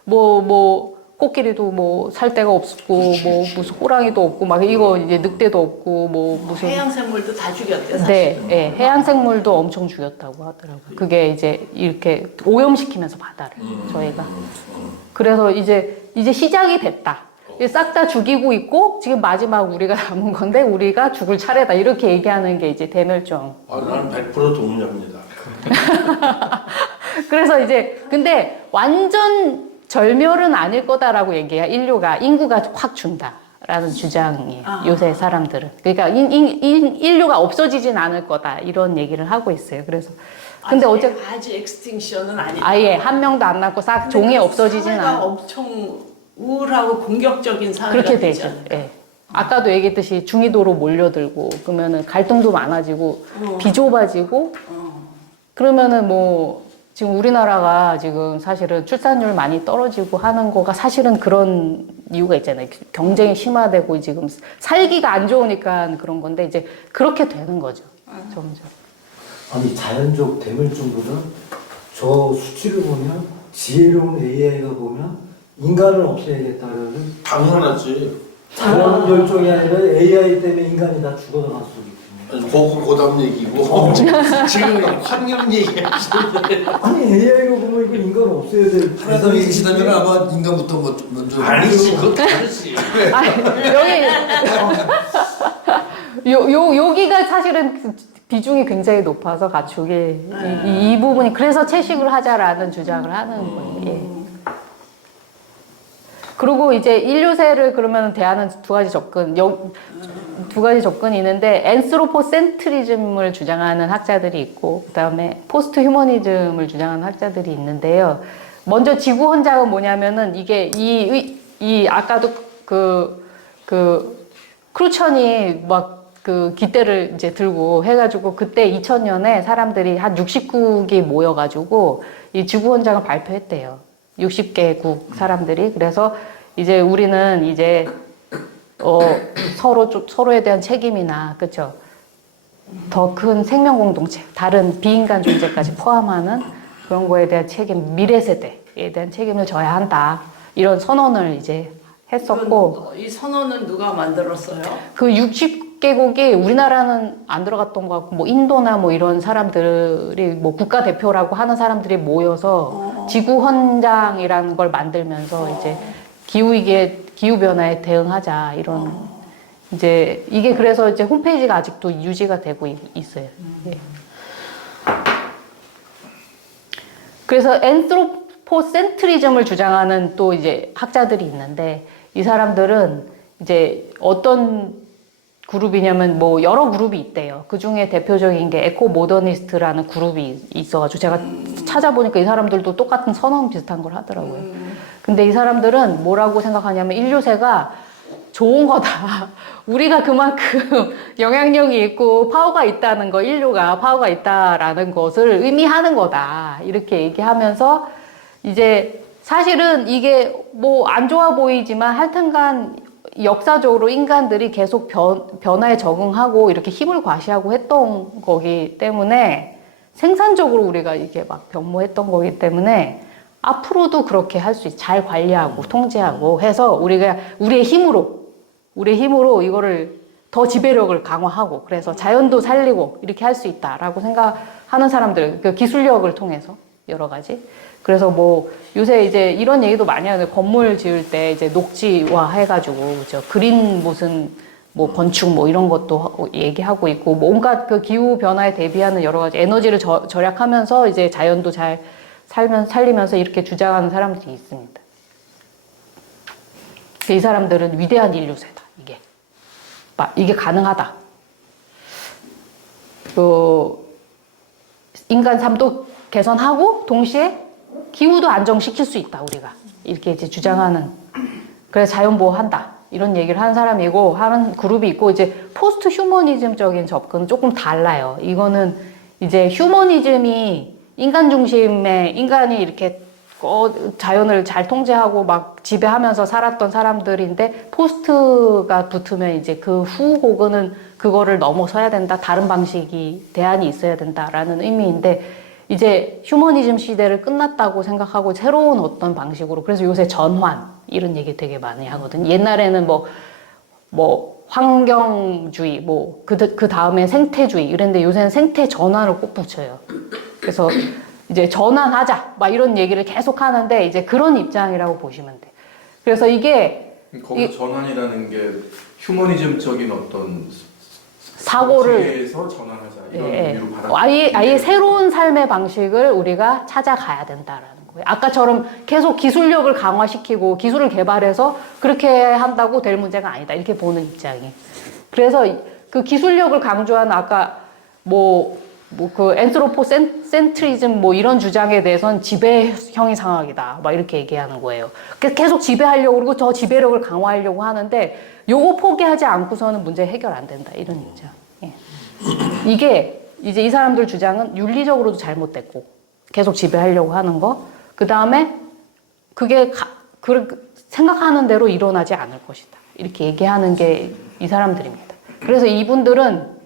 뭐 코끼리도 뭐 살 데가 없고 뭐 무슨 호랑이도 없고 막 이거 이제 늑대도 없고 뭐 무슨 해양 생물도 다 죽였대 사실. 네, 예, 해양 생물도 엄청 죽였다고 하더라고요. 그게 이제 이렇게 오염시키면서 바다를 저희가. 그래서 이제 시작이 됐다. 싹 다 죽이고 있고 지금 마지막 우리가 남은 건데 우리가 죽을 차례다 이렇게 얘기하는 게 이제 대멸종. 나는 100% 동의합니다. 그래서 이제 근데 완전 절멸은 아닐 거다라고 얘기해요. 인구가 확 준다라는 주장이에요. 요새 사람들은. 그러니까 인류가 없어지진 않을 거다 이런 얘기를 하고 있어요. 그래서 근데 아직 엑스팅션은 아니다. 아예 한 명도 안 남고 싹 종이 없어지진 사회가 않아. 엄청 우울하고 공격적인 사회가 그렇게 되지 되죠. 않을까? 예. 아까도 얘기했듯이 중위도로 몰려들고 그러면은 갈등도 많아지고 비좁아지고 그러면은 뭐 지금 우리나라가 지금 사실은 출산율 많이 떨어지고 하는 거가 사실은 그런 이유가 있잖아요. 경쟁이 심화되고 지금 살기가 안 좋으니까 그런 건데 이제 그렇게 되는 거죠. 점점. 아니 자연적 대멸종보다 저 수치를 보면 지혜로운 AI가 보면 인간을 없애야겠다는 당연하지. 자연 멸종이 아니라 AI 때문에 인간이 다 죽어나갈 수 있거든요. 그건 고담 얘기고 지금 환경 얘기하시는데 아니 AI가 보면 이거 인간 없애야 돼. 하나더 얘기시다면 아마 인간부터 먼저. 아니지, 그건 다르지. 여기가 사실은 비중이 굉장히 높아서 가축이 이 부분이 그래서 채식을 하자라는 주장을 하는 거예요. 예. 그리고 이제 인류세를 그러면 대하는 두 가지 접근이 있는데 앤스로포센트리즘을 주장하는 학자들이 있고 그다음에 포스트 휴머니즘을 주장하는 학자들이 있는데요. 먼저 지구 혼작은 뭐냐면은 이게 이 아까도 그 크루천이 막 그 기대를 이제 들고 해가지고 그때 2000년에 사람들이 한 60국이 모여가지고 이 지구 혼작을 발표했대요. 60개국 사람들이. 그래서 이제 우리는 이제 서로에 대한 책임이나 그쵸? 더 큰 생명 공동체, 다른 비인간 존재까지 포함하는 그런 거에 대한 책임, 미래 세대에 대한 책임을 져야 한다. 이런 선언을 이제 했었고 이 선언은 누가 만들었어요? 그 60개국이 우리나라는 안 들어갔던 것 같고 뭐 인도나 뭐 이런 사람들이 뭐 국가 대표라고 하는 사람들이 모여서 지구 헌장이라는 걸 만들면서 이제 기후 변화에 대응하자 이런 이제 이게 그래서 이제 홈페이지가 아직도 유지가 되고 있어요. 예. 그래서 앤스로포센트리즘을 주장하는 또 이제 학자들이 있는데 이 사람들은 이제 어떤 그룹이냐면 뭐 여러 그룹이 있대요. 그 중에 대표적인 게 에코 모더니스트라는 그룹이 있어가지고 제가 찾아보니까 이 사람들도 똑같은 선언 비슷한 걸 하더라고요. 근데 이 사람들은 뭐라고 생각하냐면 인류세가 좋은 거다. 우리가 그만큼 영향력이 있고 파워가 있다는 거, 인류가 파워가 있다라는 것을 의미하는 거다. 이렇게 얘기하면서 이제 사실은 이게 뭐 안 좋아 보이지만 하여튼간 역사적으로 인간들이 계속 변화에 적응하고 이렇게 힘을 과시하고 했던 거기 때문에 생산적으로 우리가 이게 막 변모했던 거기 때문에 앞으로도 그렇게 할 수 있, 잘 관리하고 통제하고 해서 우리가 우리의 힘으로 이거를 더 지배력을 강화하고 그래서 자연도 살리고 이렇게 할 수 있다라고 생각하는 사람들, 그 기술력을 통해서 여러 가지. 그래서 뭐 요새 이제 이런 얘기도 많이 하는데 건물 지을 때 이제 녹지화 해가지고 그죠 그린 무슨 뭐 건축 뭐 이런 것도 얘기하고 있고 뭐 온갖 그 기후 변화에 대비하는 여러 가지 에너지를 절약하면서 이제 자연도 잘 살리면서 이렇게 주장하는 사람들이 있습니다. 이 사람들은 위대한 인류세다. 이게 가능하다. 인간 삶도 개선하고 동시에 기후도 안정시킬 수 있다. 우리가 이렇게 이제 주장하는. 그래서 자연 보호한다. 이런 얘기를 하는 사람이고 하는 그룹이 있고 이제 포스트 휴머니즘적인 접근은 조금 달라요. 이거는 이제 휴머니즘이 인간 중심의 인간이 이렇게 자연을 잘 통제하고 막 지배하면서 살았던 사람들인데 포스트가 붙으면 이제 그 후 혹은 그거를 넘어서야 된다. 다른 방식이 대안이 있어야 된다라는 의미인데 이제 휴머니즘 시대를 끝났다고 생각하고 새로운 어떤 방식으로 그래서 요새 전환 이런 얘기 되게 많이 하거든요. 옛날에는 뭐 환경주의 그 다음에 생태주의 이랬는데 요새는 생태 전환을 꼭 붙여요. 그래서 이제 전환하자 막 이런 얘기를 계속 하는데 이제 그런 입장이라고 보시면 돼. 그래서 이게 거기서 전환이라는 게 휴머니즘적인 어떤 사고를 에서 전환하자 이런 의미로 받아. 아예 새로운 삶의 방식을 우리가 찾아가야 된다라는 거예요. 아까처럼 계속 기술력을 강화시키고 기술을 개발해서 그렇게 한다고 될 문제가 아니다. 이렇게 보는 입장이. 그래서 그 기술력을 강조한 아까 그 엔트로포센트리즘 이런 주장에 대해서는 지배형이 상학이다. 막 이렇게 얘기하는 거예요. 계속 지배하려고 그러고 더 지배력을 강화하려고 하는데 요거 포기하지 않고서는 문제 해결 안 된다. 이런 입장. 예. 이게 이제 이 사람들 주장은 윤리적으로도 잘못됐고 계속 지배하려고 하는 거. 그 다음에 그게 생각하는 대로 일어나지 않을 것이다. 이렇게 얘기하는 게 이 사람들입니다. 그래서 이분들은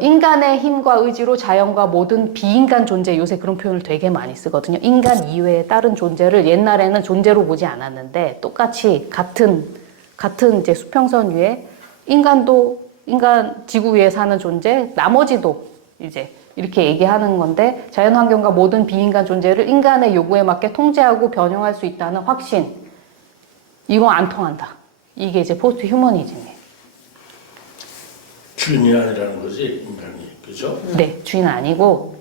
인간의 힘과 의지로 자연과 모든 비인간 존재, 요새 그런 표현을 되게 많이 쓰거든요. 인간 이외의 다른 존재를 옛날에는 존재로 보지 않았는데 똑같이 같은 이제 수평선 위에 인간 지구 위에 사는 존재, 나머지도 이제 이렇게 얘기하는 건데 자연 환경과 모든 비인간 존재를 인간의 요구에 맞게 통제하고 변형할 수 있다는 확신. 이건 안 통한다. 이게 이제 포스트 휴머니즘이에요. 주인이 아니라는 거지 인간이 그죠? 네, 주인은 아니고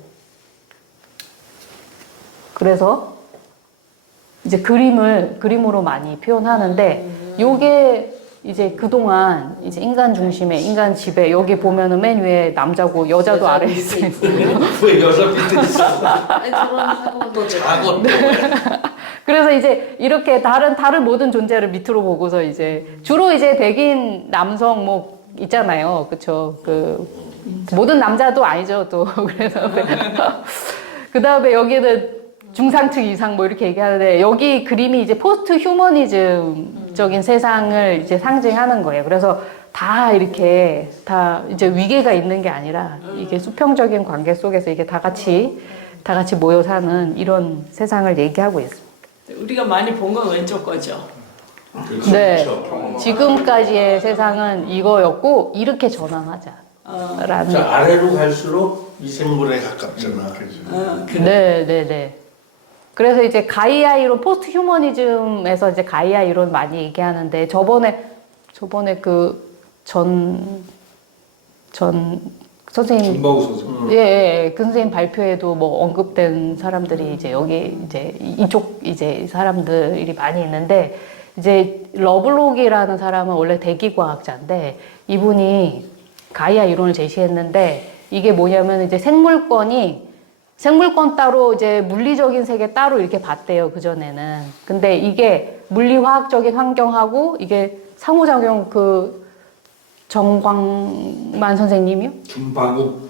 그래서 이제 그림으로 많이 표현하는데 요게 이제 그동안 이제 인간 중심의 인간 지배 여기 보면은 맨 위에 남자고 여자도 아래에 있어요. 왜 여자 밑에 있어? 아니 저런 사고도 작은 그래서 이제 이렇게 다른 모든 존재를 밑으로 보고서 이제 주로 이제 백인 남성 있잖아요. 그쵸. 모든 남자도 아니죠. 또. 그래서. 그 다음에 여기는 중상층 이상 이렇게 얘기하는데 여기 그림이 이제 포스트 휴머니즘적인 세상을 이제 상징하는 거예요. 그래서 다 이렇게 이제 위계가 있는 게 아니라 이게 수평적인 관계 속에서 이게 다 같이 모여 사는 이런 세상을 얘기하고 있습니다. 우리가 많이 본 건 왼쪽 거죠. 네. 지금까지의 세상은 이거였고 이렇게 전환하자라는. 아래로 갈수록 미생물에 가깝잖아. 네. 그래서 이제 가이아 이론, 포스트 휴머니즘에서 이제 가이아 이론 많이 얘기하는데 저번에 선생님. 준바우 선생. 예, 그 선생님 발표에도 언급된 사람들이 이제 여기 이제 이쪽 이제 사람들이 많이 있는데 이제 러블록이라는 사람은 원래 대기과학자인데 이분이 가이아 이론을 제시했는데 이게 뭐냐면 이제 생물권이 생물권 따로 이제 물리적인 세계 따로 이렇게 봤대요, 그전에는. 근데 이게 물리화학적인 환경하고 이게 상호작용 정광만 선생님이요?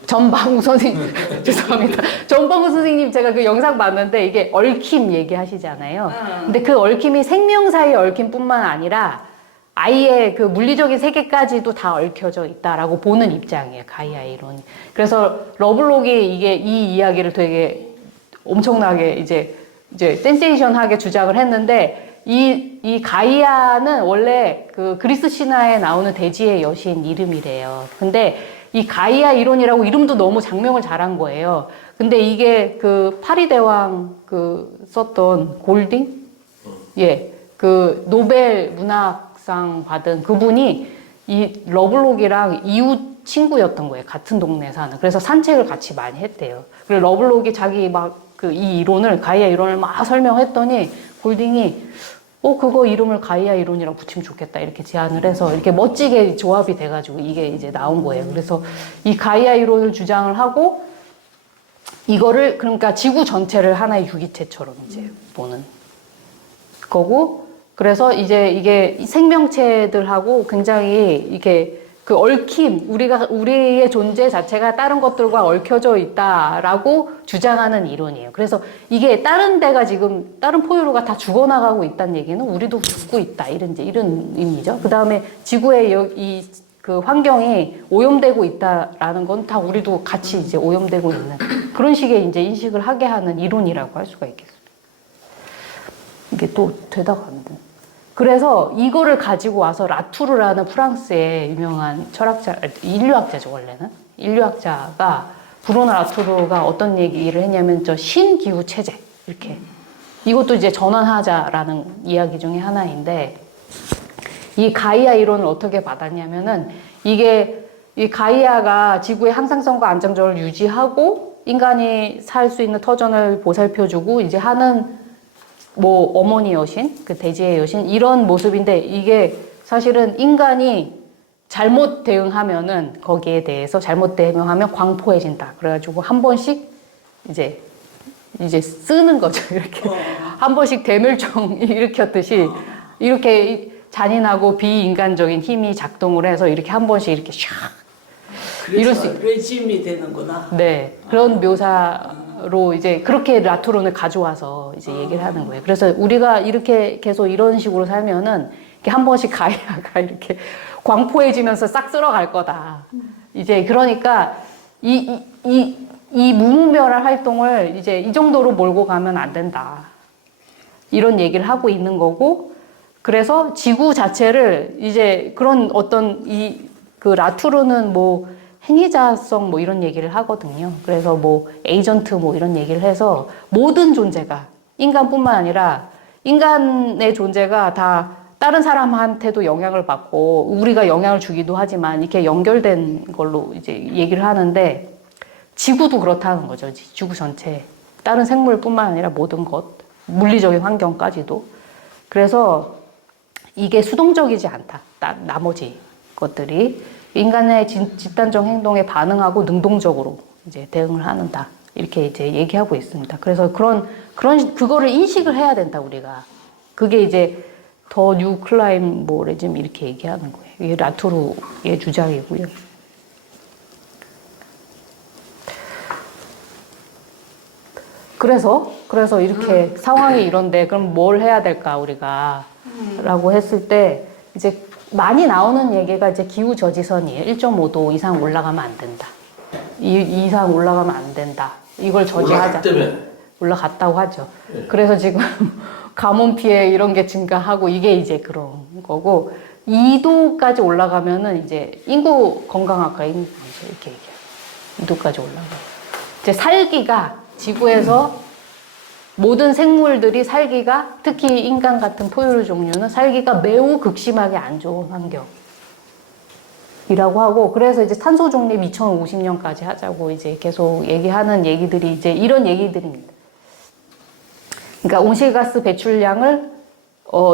전방우 선생님. 죄송합니다. 전방우 선생님 제가 그 영상 봤는데 이게 얽힘 얘기하시잖아요. 근데 그 얽힘이 생명사의 얽힘뿐만 아니라 아예 그 물리적인 세계까지도 다 얽혀져 있다라고 보는 입장이에요, 가이아 이론이. 그래서 러블록이 이 이야기를 되게 엄청나게 이제 센세이션하게 주장을 했는데 이 가이아는 원래 그 그리스 신화에 나오는 대지의 여신 이름이래요. 근데 이 가이아 이론이라고 이름도 너무 장명을 잘한 거예요. 근데 이게 그 파리대왕 썼던 골딩? 예. 그 노벨 문학상 받은 그분이 이 러블록이랑 이웃 친구였던 거예요. 같은 동네 사는. 그래서 산책을 같이 많이 했대요. 그리고 러블록이 자기 이 이론을, 가이아 이론을 막 설명했더니 골딩이 그거 이름을 가이아 이론이라고 붙이면 좋겠다. 이렇게 제안을 해서 이렇게 멋지게 조합이 돼가지고 이게 이제 나온 거예요. 그래서 이 가이아 이론을 주장을 하고 이거를 그러니까 지구 전체를 하나의 유기체처럼 이제 보는 거고 그래서 이제 이게 생명체들하고 굉장히 이게 그 얽힘, 우리의 존재 자체가 다른 것들과 얽혀져 있다라고 주장하는 이론이에요. 그래서 이게 다른 포유류가 다 죽어나가고 있다는 얘기는 우리도 죽고 있다. 이런 의미죠. 그 다음에 지구의 그 환경이 오염되고 있다라는 건 다 우리도 같이 이제 오염되고 있는 그런 식의 이제 인식을 하게 하는 이론이라고 할 수가 있겠습니다. 이게 또 대답 안 돼. 그래서 이거를 가지고 와서 라투르라는 프랑스의 유명한 인류학자죠, 원래는. 인류학자가, 브루노 라투르가 어떤 얘기를 했냐면, 신기후 체제. 이렇게. 이것도 이제 전환하자라는 이야기 중에 하나인데, 이 가이아 이론을 어떻게 받았냐면은, 이 가이아가 지구의 항상성과 안정적을 유지하고, 인간이 살 수 있는 터전을 보살펴주고, 이제 하는 어머니 여신, 그 대지의 여신, 이런 모습인데, 이게 사실은 인간이 잘못 대응하면은, 거기에 대해서 잘못 대응하면 광포해진다. 그래가지고 한 번씩 이제 쓰는 거죠. 이렇게. 한 번씩 대멸종 일으켰듯이, 이렇게 잔인하고 비인간적인 힘이 작동을 해서 이렇게 한 번씩 이렇게 샥. 그래서 레짐이 되는구나. 네. 그런 묘사로 이제 그렇게 라투론을 가져와서 이제 얘기를 하는 거예요. 그래서 우리가 이렇게 계속 이런 식으로 살면은 이렇게 한 번씩 가이아가 이렇게 광포해지면서 싹 쓸어갈 거다. 이제 그러니까 이 무분별한 활동을 이제 이 정도로 몰고 가면 안 된다. 이런 얘기를 하고 있는 거고, 그래서 지구 자체를 이제 그런 어떤 그 라투르는 행위자성 이런 얘기를 하거든요. 그래서 에이전트 이런 얘기를 해서 모든 존재가 인간뿐만 아니라 인간의 존재가 다 다른 사람한테도 영향을 받고 우리가 영향을 주기도 하지만 이렇게 연결된 걸로 이제 얘기를 하는데 지구도 그렇다는 거죠. 지구 전체. 다른 생물뿐만 아니라 모든 것, 물리적인 환경까지도. 그래서 이게 수동적이지 않다. 나머지 것들이. 인간의 집단적 행동에 반응하고 능동적으로 이제 대응을 하는다. 이렇게 이제 얘기하고 있습니다. 그래서 그거를 인식을 해야 된다, 우리가. 그게 이제 더 뉴 클라임 레짐 이렇게 얘기하는 거예요. 이게 라투르의 주장이고요. 그래서 이렇게 상황이 이런데 그럼 뭘 해야 될까, 우리가? 라고 했을 때 이제 많이 나오는 얘기가 이제 기후 저지선이에요. 1.5도 이상 올라가면 안 된다. 이상 올라가면 안 된다. 이걸 저지하자. 올라갔다고 하죠. 네. 그래서 지금 가뭄 피해 이런 게 증가하고 이게 이제 그런 거고 2도까지 올라가면은 이제 인구 건강학과 이렇게 얘기해요. 2도까지 올라가. 이제 살기가 지구에서 모든 생물들이 살기가, 특히 인간 같은 포유류 종류는 살기가 매우 극심하게 안 좋은 환경이라고 하고, 그래서 이제 탄소 중립 2050년까지 하자고 이제 계속 얘기하는 얘기들이 이제 이런 얘기들입니다. 그러니까 온실가스 배출량을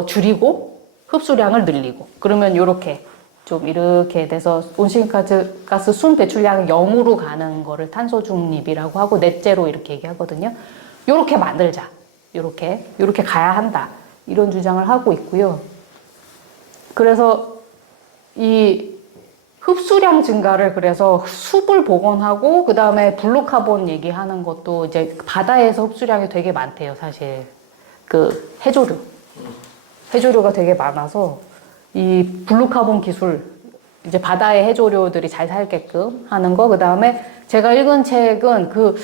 줄이고 흡수량을 늘리고, 그러면 요렇게 좀 이렇게 돼서 온실가스 순 배출량이 0으로 가는 거를 탄소 중립이라고 하고 넷제로 이렇게 얘기하거든요. 요렇게 만들자. 요렇게 가야 한다. 이런 주장을 하고 있고요. 그래서 이 흡수량 증가를 그래서 숲을 복원하고 그 다음에 블루카본 얘기하는 것도 이제 바다에서 흡수량이 되게 많대요, 사실. 그 해조류가 되게 많아서 이 블루카본 기술, 이제 바다의 해조류들이 잘 살게끔 하는 거. 그 다음에 제가 읽은 책은 그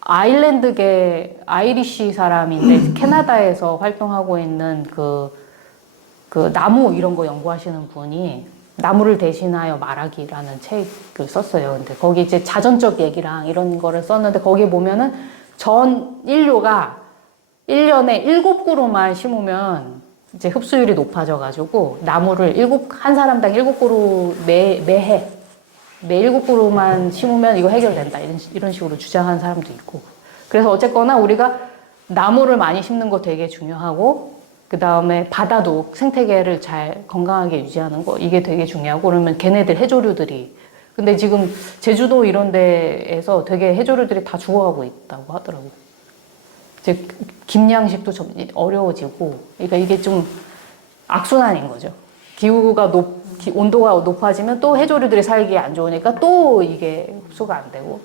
아일랜드계 아이리쉬 사람인데 캐나다에서 활동하고 있는 그 나무 이런 거 연구하시는 분이 나무를 대신하여 말하기라는 책을 썼어요. 근데 거기 이제 자전적 얘기랑 이런 거를 썼는데 거기 보면은 전 인류가 1년에 7그루만 심으면 이제 흡수율이 높아져가지고 나무를 한 사람당 7그루 매해 7그루만 심으면 이거 해결된다. 이런 식으로 주장하는 사람도 있고. 그래서 어쨌거나 우리가 나무를 많이 심는 거 되게 중요하고 그 다음에 바다도 생태계를 잘 건강하게 유지하는 거 이게 되게 중요하고 그러면 걔네들 해조류들이 근데 지금 제주도 이런 데에서 되게 해조류들이 다 죽어가고 있다고 하더라고요. 이제 김양식도 좀 어려워지고 그러니까 이게 좀 악순환인 거죠. 온도가 높아지면 또 해조류들이 살기 안 좋으니까 또 이게 흡수가 안 되고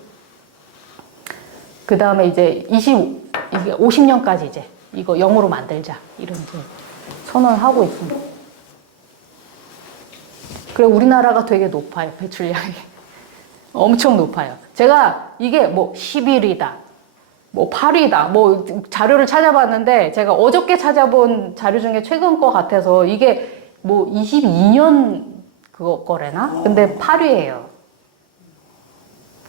그 다음에 이제 50년까지 이제 이거 0으로 만들자 이런 이제 선언을 하고 있습니다. 그래 우리나라가 되게 높아요. 배출량이 엄청 높아요. 제가 이게 뭐 10일이다 뭐 8위다 뭐 자료를 찾아봤는데 제가 어저께 찾아본 자료 중에 최근 거 같아서 이게 뭐 22년 거래나? 근데 8위예요.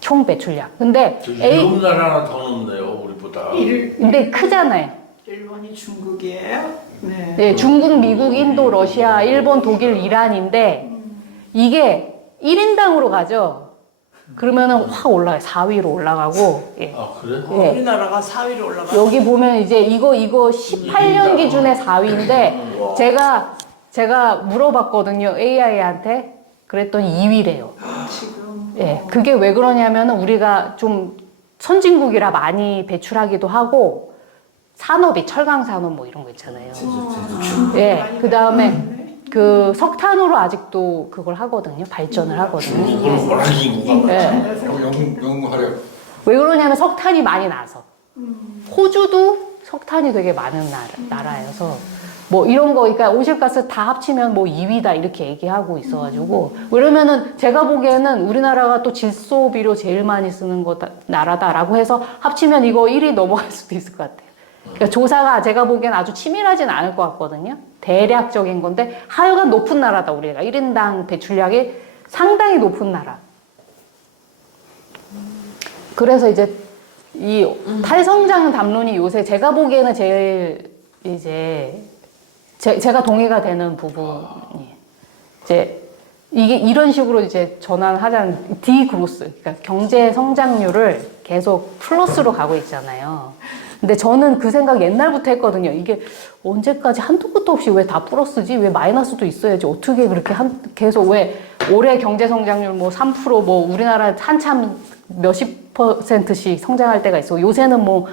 총 배출량. 근데 일곱 나라나 더 높네요, 우리보다. 근데 크잖아요. 일본이 중국이에요? 네. 네, 중국, 미국, 인도, 러시아, 일본, 독일, 이란인데 이게 1인당으로 가죠. 그러면은 확 올라가요. 4위로 올라가고. 예. 아, 그래? 예. 우리나라가 4위로 올라가. 여기 보면 이제 이거 18년 기준의 4위인데 제가 물어봤거든요. AI한테. 그랬더니 2위래요. 지금. 예. 그게 왜 그러냐면은 우리가 좀 선진국이라 많이 배출하기도 하고 산업이 철강 산업 뭐 이런 거 있잖아요. 예. 그다음에 그 석탄으로 아직도 그걸 하거든요. 발전을 하거든요. 중국은 워낙 인구가 예. 연구하려. 왜 그러냐면 석탄이 많이 나서. 호주도 석탄이 되게 많은 나라여서 뭐 이런 거, 그러니까 온실가스 다 합치면 뭐 2위다 이렇게 얘기하고 있어가지고 그러면은 제가 보기에는 우리나라가 또 질소비료 제일 많이 쓰는 나라다라고 해서 합치면 이거 1위 넘어갈 수도 있을 것 같아요. 그러니까 조사가 제가 보기엔 아주 치밀하진 않을 것 같거든요. 대략적인 건데 하여간 높은 나라다 우리가 1인당 배출량이 상당히 높은 나라. 그래서 이제 이 탈성장 담론이 요새 제가 보기에는 제일 이제 제가 동의가 되는 부분이 이제 이게 이런 식으로 이제 전환하자는 디그로스, 그러니까 경제 성장률을 계속 플러스로 가고 있잖아요. 근데 저는 그 생각 옛날부터 했거든요. 이게 언제까지 한도 끝도 없이 왜 다 플러스지? 왜 마이너스도 있어야지? 어떻게 그렇게 계속 왜 올해 경제 성장률 뭐 3% 뭐 우리나라 한참 몇십 %씩 성장할 때가 있어. 요새는 뭐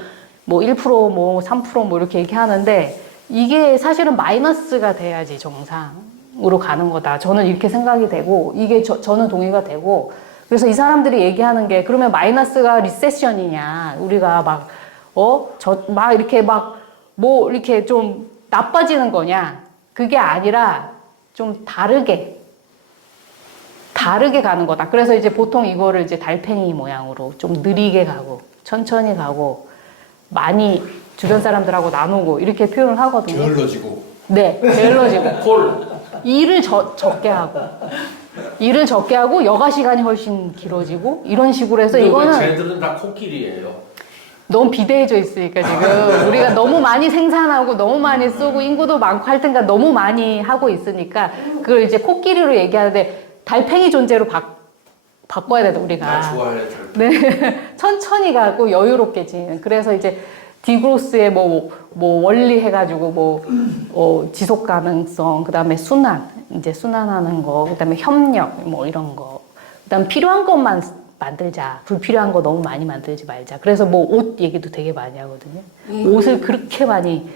1% 뭐 3% 뭐 이렇게 얘기하는데 이게 사실은 마이너스가 돼야지 정상으로 가는 거다. 저는 이렇게 생각이 되고 이게 저는 동의가 되고 그래서 이 사람들이 얘기하는 게 그러면 마이너스가 리세션이냐? 우리가 막 이렇게 뭐 이렇게 좀 나빠지는 거냐? 그게 아니라 좀 다르게 가는 거다. 그래서 이제 보통 이거를 이제 달팽이 모양으로 좀 느리게 가고 천천히 가고 많이 주변 사람들하고 나누고 이렇게 표현을 하거든요. 게을러지고. 네, 게을러지고. 일을 적게 하고 여가 시간이 훨씬 길어지고 이런 식으로 해서 이거는 쟤들은 다 코끼리예요. 너무 비대해져 있으니까 지금 우리가 너무 많이 생산하고 너무 많이 쓰고 인구도 많고 할 테니까 너무 많이 하고 있으니까 그걸 이제 코끼리로 얘기하는데 달팽이 존재로 바꿔야 된다 우리가. 나 좋아해. 네, 천천히 가고 여유롭게 지는. 그래서 이제 디그로스의 뭐 원리 해가지고 지속 가능성, 그 다음에 순환 이제 순환하는 거, 그다음에 협력 뭐 이런 거, 그다음 필요한 것만 만들자. 불필요한 거 너무 많이 만들지 말자. 그래서 뭐 옷 얘기도 되게 많이 하거든요. 옷을 그렇게 많이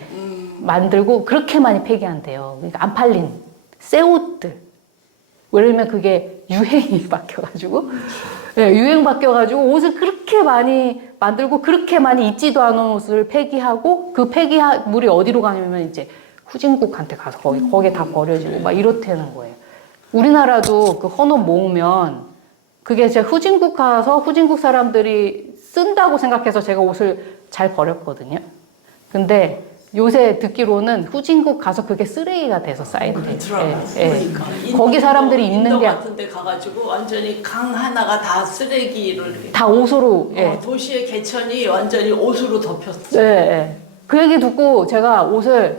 만들고 그렇게 많이 폐기한대요. 그러니까 안 팔린 새 옷들. 왜냐면 그게 유행이 바뀌어가지고, 네, 유행 바뀌어가지고 옷을 그렇게 많이 만들고 그렇게 많이 입지도 않은 옷을 폐기하고 그 폐기물이 어디로 가냐면 이제 후진국한테 가서 거기에 다 버려지고 막 이렇다는 거예요. 우리나라도 그 헌옷 모으면 그게 제가 후진국 가서 후진국 사람들이 쓴다고 생각해서 제가 옷을 잘 버렸거든요. 근데 요새 듣기로는 후진국 가서 그게 쓰레기가 돼서 쌓인대. 그러니까 거기 사람들이 입는 인도 게 같은 데 가가지고 완전히 강 하나가 다 쓰레기를 다 옷으로. 도시의 개천이 완전히 옷으로 덮였어. 네. 그 얘기 듣고 제가 옷을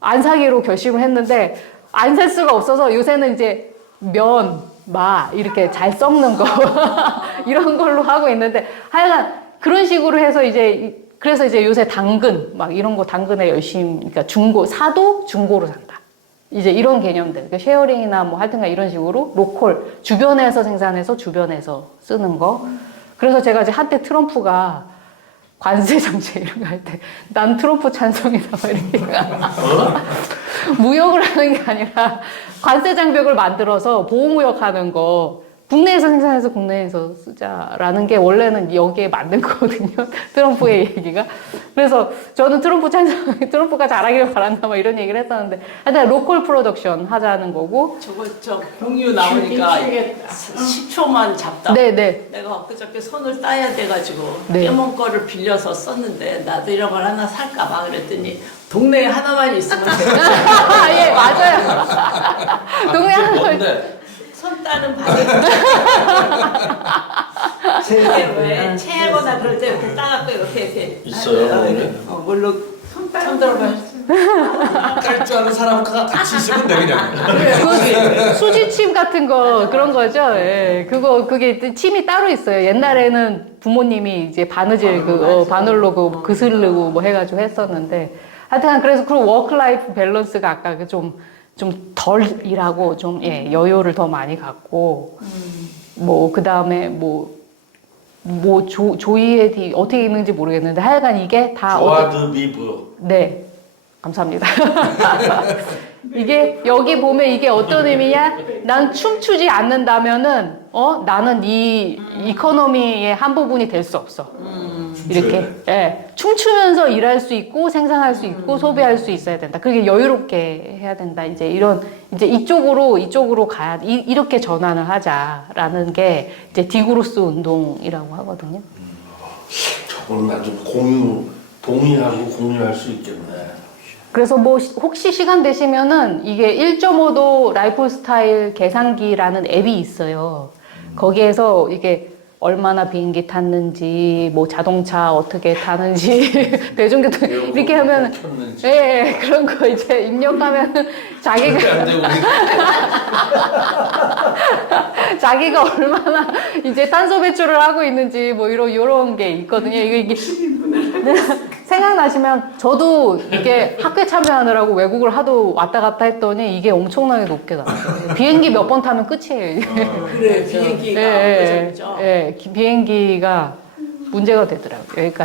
안 사기로 결심을 했는데 안 살 수가 없어서 요새는 이제 면, 마 이렇게 잘 썩는 거 이런 걸로 하고 있는데 하여간 그런 식으로 해서 이제 그래서 이제 요새 당근 막 이런 거 당근에 열심히 그러니까 중고 사도 중고로 산다. 이제 이런 개념들 그러니까 쉐어링이나 뭐 하여튼간 이런 식으로 로컬 주변에서 생산해서 주변에서 쓰는 거. 그래서 제가 이제 한때 트럼프가 관세 정책 이런 거 할 때 난 트럼프 찬성이다 막 이렇게 무역을 하는 게 아니라 관세 장벽을 만들어서 보호무역 하는 거 국내에서 생산해서 국내에서 쓰자라는 게 원래는 여기에 맞는 거거든요. 트럼프의 얘기가. 그래서 저는 트럼프 찬성, 트럼프가 잘하길 바란다 막 이런 얘기를 했었는데 하여튼 로컬 프로덕션 하자는 거고. 저 공유 나오니까 10초만 잡다. 네네. 내가 그저께 손을 따야 돼가지고 네. 깨먼 거를 빌려서 썼는데 나도 이런 걸 하나 살까 봐 그랬더니 동네에 하나만 있으면 돼. 예, 맞아요. 동네 그게 하나 뭔데? 손 따는 바늘. 왜 체하거나 그럴 때 이렇게 따갖고 이렇게 있어요, 이렇게. 물론 손 들어봐. 깔 줄 아는 사람과 같이 있으면 돼 그냥. 그 수지침 같은 거 그런 거죠. 예. 그게 침이 따로 있어요. 옛날에는 부모님이 이제 바느질 바늘로 그 그슬르고 뭐 해가지고 했었는데 하여튼 그래서 그 워크 라이프 밸런스가 아까 좀 덜 일하고 좀 여유를 더 많이 갖고 뭐 그다음에 조이의 뒤 어떻게 읽는지 모르겠는데 하여간 이게 다 조아드 비브. 네. 감사합니다. 이게 여기 보면 이게 어떤 의미냐? 난 춤추지 않는다면은 나는 이 이코노미의 한 부분이 될 수 없어. 이렇게 춤추면서 일할 수 있고 생산할 수 있고 소비할 수 있어야 된다. 그게 여유롭게 해야 된다. 이제 이쪽으로 가야 이렇게 전환을 하자라는 게 이제 디그로스 운동이라고 하거든요. 저건 아주 동의하고 공유할 수 있겠네. 그래서 뭐 혹시 시간 되시면은 이게 1.5도 라이프 스타일 계산기라는 앱이 있어요. 거기에서 이게 얼마나 비행기 탔는지, 뭐 자동차 어떻게 타는지, 대중교통 이렇게 하면 그런 거 이제 입력하면 자기가 얼마나 이제 탄소 배출을 하고 있는지 뭐 이런 게 있거든요. 이게 생각나시면 저도 이게 학회 참여하느라고 외국을 하도 왔다 갔다 했더니 이게 엄청나게 높게 나와요. 비행기 몇 번 타면 끝이에요. 그래 비행기가 재밌죠. 비행기가 문제가 되더라고요. 여기까지.